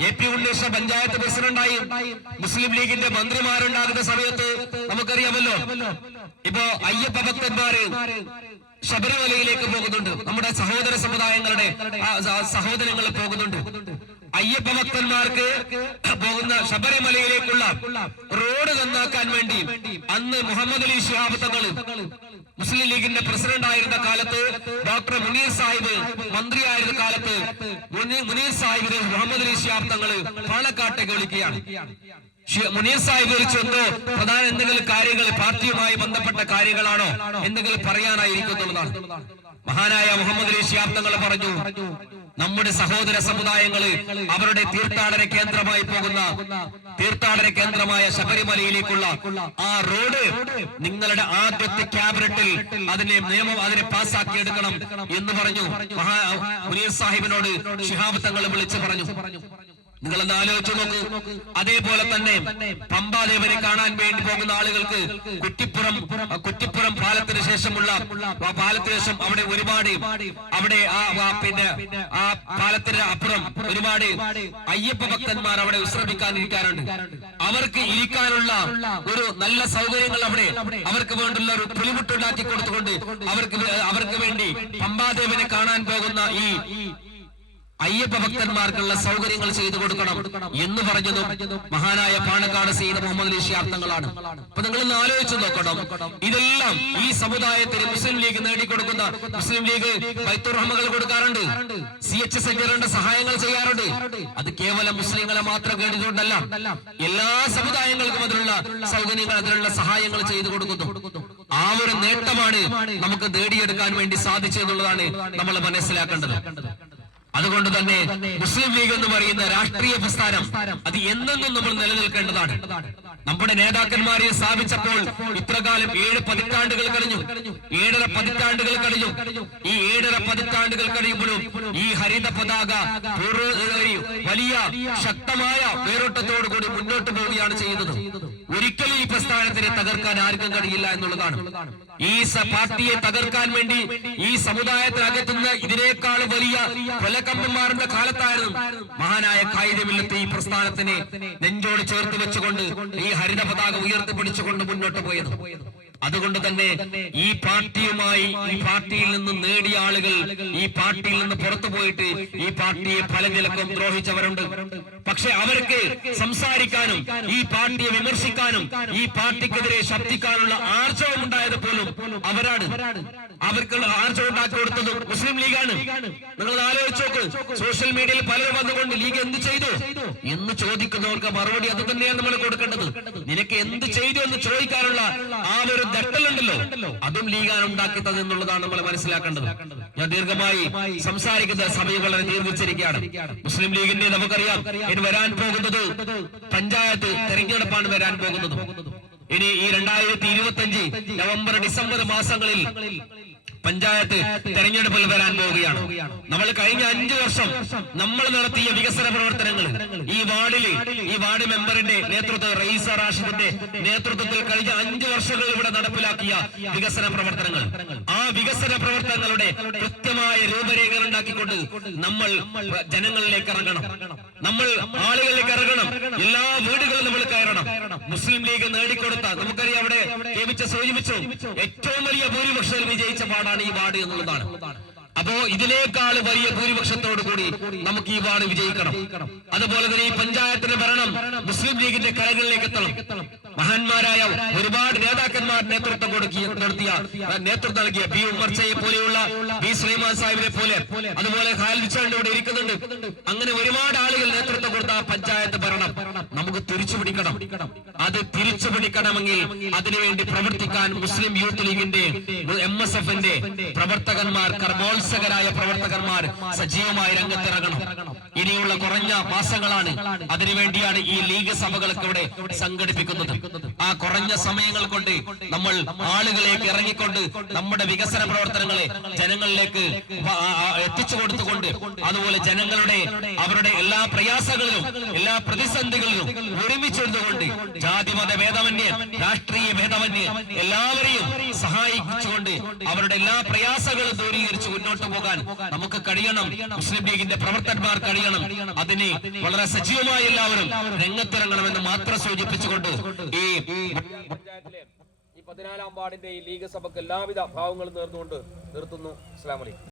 AP ഉണ്ണീഷ് പഞ്ചായത്ത് പ്രസിഡന്റായി, മുസ്ലിം ലീഗിന്റെ മന്ത്രിമാരുണ്ടാകുന്ന സമയത്ത് നമുക്കറിയാമല്ലോ, ഇപ്പോ അയ്യപ്പ ഭക്തന്മാര് ശബരിമലയിലേക്ക് പോകുന്നുണ്ട്. നമ്മുടെ സഹോദര സമുദായങ്ങളുടെ സഹോദരങ്ങൾ പോകുന്നുണ്ട്. അയ്യപ്പ ഭക്തന്മാർക്ക് പോകുന്ന ശബരിമലയിലേക്കുള്ള റോഡ് നന്നാക്കാൻ വേണ്ടി അന്ന് മുഹമ്മദ് അലി ശിഹാബ് തങ്ങൾ മുസ്ലിം ലീഗിന്റെ പ്രസിഡന്റ് ആയിരുന്ന കാലത്ത്, ഡോക്ടർ മുനീർ സാഹിബ് മന്ത്രിയായിരുന്ന കാലത്ത് മുനീർ സാഹിബിന് മുഹമ്മദ് അലി ശിഹാബ് തങ്ങൾ പാണക്കാട്ടേക്ക് വിളിക്കുകയാണ്. മുനീർ സാഹിബ് വിളിച്ചെന്തോ പ്രധാന എന്തെങ്കിലും കാര്യങ്ങൾ പാർട്ടിയുമായി ബന്ധപ്പെട്ട കാര്യങ്ങളാണോ എന്തെങ്കിലും പറയാനായിരിക്കുന്നുള്ളതാണ്. മഹാനായ മുഹമ്മദ് അലി ശിഹാബ് തങ്ങൾ പറഞ്ഞു, നമ്മുടെ സഹോദര സമുദായങ്ങള് അവരുടെ തീർത്ഥാടന കേന്ദ്രമായി പോകുന്ന തീർത്ഥാടന കേന്ദ്രമായ ശബരിമലയിലേക്കുള്ള ആ റോഡ് നിങ്ങളുടെ ആദ്യത്തെ ക്യാബിനറ്റിൽ അതിനെ പാസ്സാക്കി എടുക്കണം എന്ന് പറഞ്ഞു. മുനീർ സാഹിബിനോട് ശിഹാബ് തങ്ങൾ വിളിച്ചു പറഞ്ഞു. നിങ്ങളൊന്ന് ആലോചിച്ചു നോക്കൂ. അതേപോലെ തന്നെ പമ്പാദേവനെ കാണാൻ വേണ്ടി പോകുന്ന ആളുകൾക്ക് കുറ്റിപ്പുറം പാലത്തിന് ശേഷമുള്ള അവിടെ ഒരുപാട് അവിടെ ആ പാലത്തിന് അപ്പുറം ഒരുപാട് അയ്യപ്പ ഭക്തന്മാർ അവിടെ വിശ്രമിക്കാനിരിക്കാറുണ്ട്. അവർക്ക് ഇരിക്കാനുള്ള ഒരു നല്ല സൗകര്യങ്ങൾ അവിടെ അവർക്ക് വേണ്ടുള്ള ഒരു പുലിമുട്ടുണ്ടാക്കി കൊടുത്തുകൊണ്ട് അവർക്ക് വേണ്ടി പമ്പാദേവനെ കാണാൻ പോകുന്ന ഈ അയ്യപ്പ ഭക്തന്മാർക്കുള്ള സൗകര്യങ്ങൾ ചെയ്തു കൊടുക്കണം എന്ന് പറഞ്ഞതും മഹാനായ പാണക്കാട് സയ്യിദ് മുഹമ്മദ് അലി ശിഹാബ് തങ്ങളാണ്. അപ്പൊ നിങ്ങളൊന്ന് ആലോചിച്ച് നോക്കണം. ഇതെല്ലാം ഈ സമുദായത്തിന് മുസ്ലിം ലീഗ് നേടിക്കൊടുക്കുന്ന, മുസ്ലിം ലീഗ് ബൈത്തുർ റഹ്മകൾ കൊടുക്കാറുണ്ട്, CH സെക്രട്ടറിയുടെ സഹായങ്ങൾ ചെയ്യാറുണ്ട്. അത് കേവലം മുസ്ലിങ്ങളെ മാത്രം കേട്ടിട്ടുണ്ടല്ല, എല്ലാ സമുദായങ്ങൾക്കും അതിനുള്ള സൗകര്യങ്ങൾ, അതിനുള്ള സഹായങ്ങൾ ചെയ്തു കൊടുക്കുന്നു. ആ ഒരു നേട്ടമാണ് നമുക്ക് നേടിയെടുക്കാൻ വേണ്ടി സാധിച്ചതെന്നുള്ളതാണ് നമ്മൾ മനസ്സിലാക്കേണ്ടത്. അതുകൊണ്ട് തന്നെ മുസ്ലിം ലീഗ് എന്ന് പറയുന്ന രാഷ്ട്രീയ പ്രസ്ഥാനം അത് എന്നെന്നും നമ്മൾ നിലനിൽക്കേണ്ടതാണ്. നമ്മുടെ നേതാക്കന്മാരെ സ്ഥാപിച്ചപ്പോൾ ഇത്രകാലം 7 പതിറ്റാണ്ടുകൾ കഴിഞ്ഞു, 7.5 പതിറ്റാണ്ടുകൾ കഴിഞ്ഞു. ഈ 7.5 പതിറ്റാണ്ടുകൾ കഴിയുമ്പോഴും ഈ ഹരിത പതാക വലിയ ശക്തമായ വേരോട്ടത്തോടു കൂടി മുന്നോട്ട് പോവുകയാണ് ചെയ്യുന്നത്. ഒരിക്കലും ഈ പ്രസ്ഥാനത്തിനെ തകർക്കാൻ ആർക്കും കഴിയില്ല എന്നുള്ളതാണ്. ഈ പാർട്ടിയെ തകർക്കാൻ വേണ്ടി ഈ സമുദായത്തിനകത്തുന്ന ഇതിനേക്കാൾ വലിയ കൊലക്കമ്പന്മാരുടെ കാലത്തായിരുന്നു മഹാനായ ഖായിദുമില്ലത്ത് ഈ പ്രസ്ഥാനത്തിനെ നെഞ്ചോട് ചേർത്ത് വെച്ചുകൊണ്ട് ഈ ഹരിത പതാക ഉയർത്തിപ്പിടിച്ചുകൊണ്ട് മുന്നോട്ട് പോയത്. അതുകൊണ്ട് തന്നെ ഈ പാർട്ടിയുമായി ഈ പാർട്ടിയിൽ നിന്ന് നേടിയ ആളുകൾ ഈ പാർട്ടിയിൽ നിന്ന് പുറത്തു പോയിട്ട് ഈ പാർട്ടിയെ പല നിലക്കും ദ്രോഹിച്ചവരുണ്ട്. പക്ഷെ അവർക്ക് സംസാരിക്കാനും ഈ പാർട്ടിയെ വിമർശിക്കാനും ഈ പാർട്ടിക്കെതിരെ ശബ്ദിക്കാനുള്ള ആർജവം ഉണ്ടായത് പോലും അവരാണ്. അവർക്കുള്ള ആർജവം ഉണ്ടാക്കി കൊടുത്തത് മുസ്ലിം ലീഗാണ്. നിങ്ങൾ ആലോചിച്ച് നോക്ക്, സോഷ്യൽ മീഡിയയിൽ പലരും വന്നുകൊണ്ട് ലീഗ് എന്ത് ചെയ്തു എന്ന് ചോദിക്കുന്നവർക്ക് മറുപടി അത് തന്നെയാണ് നമ്മൾ കൊടുക്കേണ്ടത്. നിനക്ക് എന്ത് ചെയ്തു എന്ന് ചോദിക്കാനുള്ള ആ ഒരു ദട്ടലുണ്ടല്ലോ, അതും ലീഗാണ് ഉണ്ടാക്കിയത് എന്നുള്ളതാണ് നമ്മൾ മനസ്സിലാക്കേണ്ടത്. ഞാൻ ദീർഘമായി സംസാരിക്കുന്ന സമയം വളരെ ദീർഘിച്ചിരിക്കുകയാണ്. മുസ്ലിം ലീഗിന്റെ നമുക്കറിയാം ഇനി വരാൻ പോകുന്നത് പഞ്ചായത്ത് തെരഞ്ഞെടുപ്പാണ് വരാൻ പോകുന്നത്. ഇനി ഈ 2025 നവംബർ ഡിസംബർ മാസങ്ങളിൽ പഞ്ചായത്ത് തെരഞ്ഞെടുപ്പിൽ വരാൻ പോവുകയാണ്. നമ്മൾ കഴിഞ്ഞ 5 വർഷം നമ്മൾ നടത്തിയ വികസന പ്രവർത്തനങ്ങൾ ഈ വാർഡ് മെമ്പറിന്റെ നേതൃത്വത്തിൽ റയീസ റാഷിദിന്റെ നേതൃത്വത്തിൽ കഴിഞ്ഞ 5 വർഷങ്ങൾ ഇവിടെ നടപ്പിലാക്കിയ വികസന പ്രവർത്തനങ്ങൾ, ആ വികസന പ്രവർത്തനങ്ങളുടെ കൃത്യമായ രൂപരേഖകൾ ഉണ്ടാക്കിക്കൊണ്ട് നമ്മൾ ജനങ്ങളിലേക്ക് ഇറങ്ങണം, നമ്മൾ ആളുകളിലേക്ക് ഇറങ്ങണം, എല്ലാ വീടുകളും നമ്മൾ കയറണം. മുസ്ലിം ലീഗ് നേടിക്കൊടുത്ത നമുക്കറിയാം, അവിടെ സൂചിപ്പിച്ചു ഏറ്റവും വലിയ ഭൂരിപക്ഷത്തിൽ വിജയിച്ച പാടാണ് ഈ വാർഡ് എന്നുള്ളതാണ്. അപ്പോ ഇതിനേക്കാൾ വലിയ ഭൂരിപക്ഷത്തോടു കൂടി നമുക്ക് ഈ വാർഡ് വിജയിക്കണം. അതുപോലെ തന്നെ ഈ പഞ്ചായത്തിന്റെ ഭരണം മുസ്ലിം ലീഗിന്റെ കരകളിലേക്ക് എത്തണം. മഹാന്മാരായ ഒരുപാട് നേതാക്കന്മാർ നേതൃത്വം നേതൃത്വം നൽകിയ പി ഉമ്മർച്ചയെ പോലെയുള്ള പി സുലൈമാൻ സാഹിബിനെ പോലെ, അതുപോലെ ഖാലിദ് ചാണ്ട് ഇവിടെ ഇരിക്കുന്നുണ്ട്. അങ്ങനെ ഒരുപാട് ആളുകൾ നേതൃത്വം കൊടുത്ത ആ പഞ്ചായത്ത് ഭരണം നമുക്ക് തിരിച്ചുപിടിക്കണം. അത് തിരിച്ചുപിടിക്കണമെങ്കിൽ അതിനുവേണ്ടി പ്രവർത്തിക്കാൻ മുസ്ലിം യൂത്ത് ലീഗിന്റെ MSF-ന്റെ പ്രവർത്തകന്മാർ, കർമ്മോത്സകരായ പ്രവർത്തകന്മാർ സജീവമായി രംഗത്തിറങ്ങണം. ഇനിയുള്ള കുറഞ്ഞ മാസങ്ങളാണ്, അതിനുവേണ്ടിയാണ് ഈ ലീഗ് സഭകളൊക്കെ ഇവിടെ സംഘടിപ്പിക്കുന്നത്. ആ കുറഞ്ഞ സമയങ്ങൾ കൊണ്ട് നമ്മൾ ആളുകളിലേക്ക് ഇറങ്ങിക്കൊണ്ട് നമ്മുടെ വികസന പ്രവർത്തനങ്ങളെ ജനങ്ങളിലേക്ക് എത്തിച്ചു കൊടുത്തുകൊണ്ട്, അതുപോലെ ജനങ്ങളുടെ അവരുടെ എല്ലാ പ്രയാസങ്ങളിലും എല്ലാ പ്രതിസന്ധികളിലും ഒരുമിച്ചെടുത്തുകൊണ്ട് ജാതിമത ഭേദമന്യേ രാഷ്ട്രീയ ഭേദമന്യേ എല്ലാവരെയും സഹായിച്ചുകൊണ്ട് അവരുടെ എല്ലാ പ്രയാസങ്ങളും ദൂരീകരിച്ച് മുന്നോട്ട് പോകാൻ നമുക്ക് കഴിയണം. മുസ്ലിം ലീഗിന്റെ പ്രവർത്തകന്മാർ കഴിയണം. അതിനെ വളരെ സജീവമായി എല്ലാവരും രംഗത്തിറങ്ങണമെന്ന് മാത്രം സൂചിപ്പിച്ചുകൊണ്ട് ഈ 14ാം വാർഡിന്റെ ഈ ലീഗ് സഭയ്ക്ക് എല്ലാവിധ ഭാവങ്ങളും നേർന്നുകൊണ്ട് നിർത്തുന്നു. അസ്സലാമു അലൈക്കും.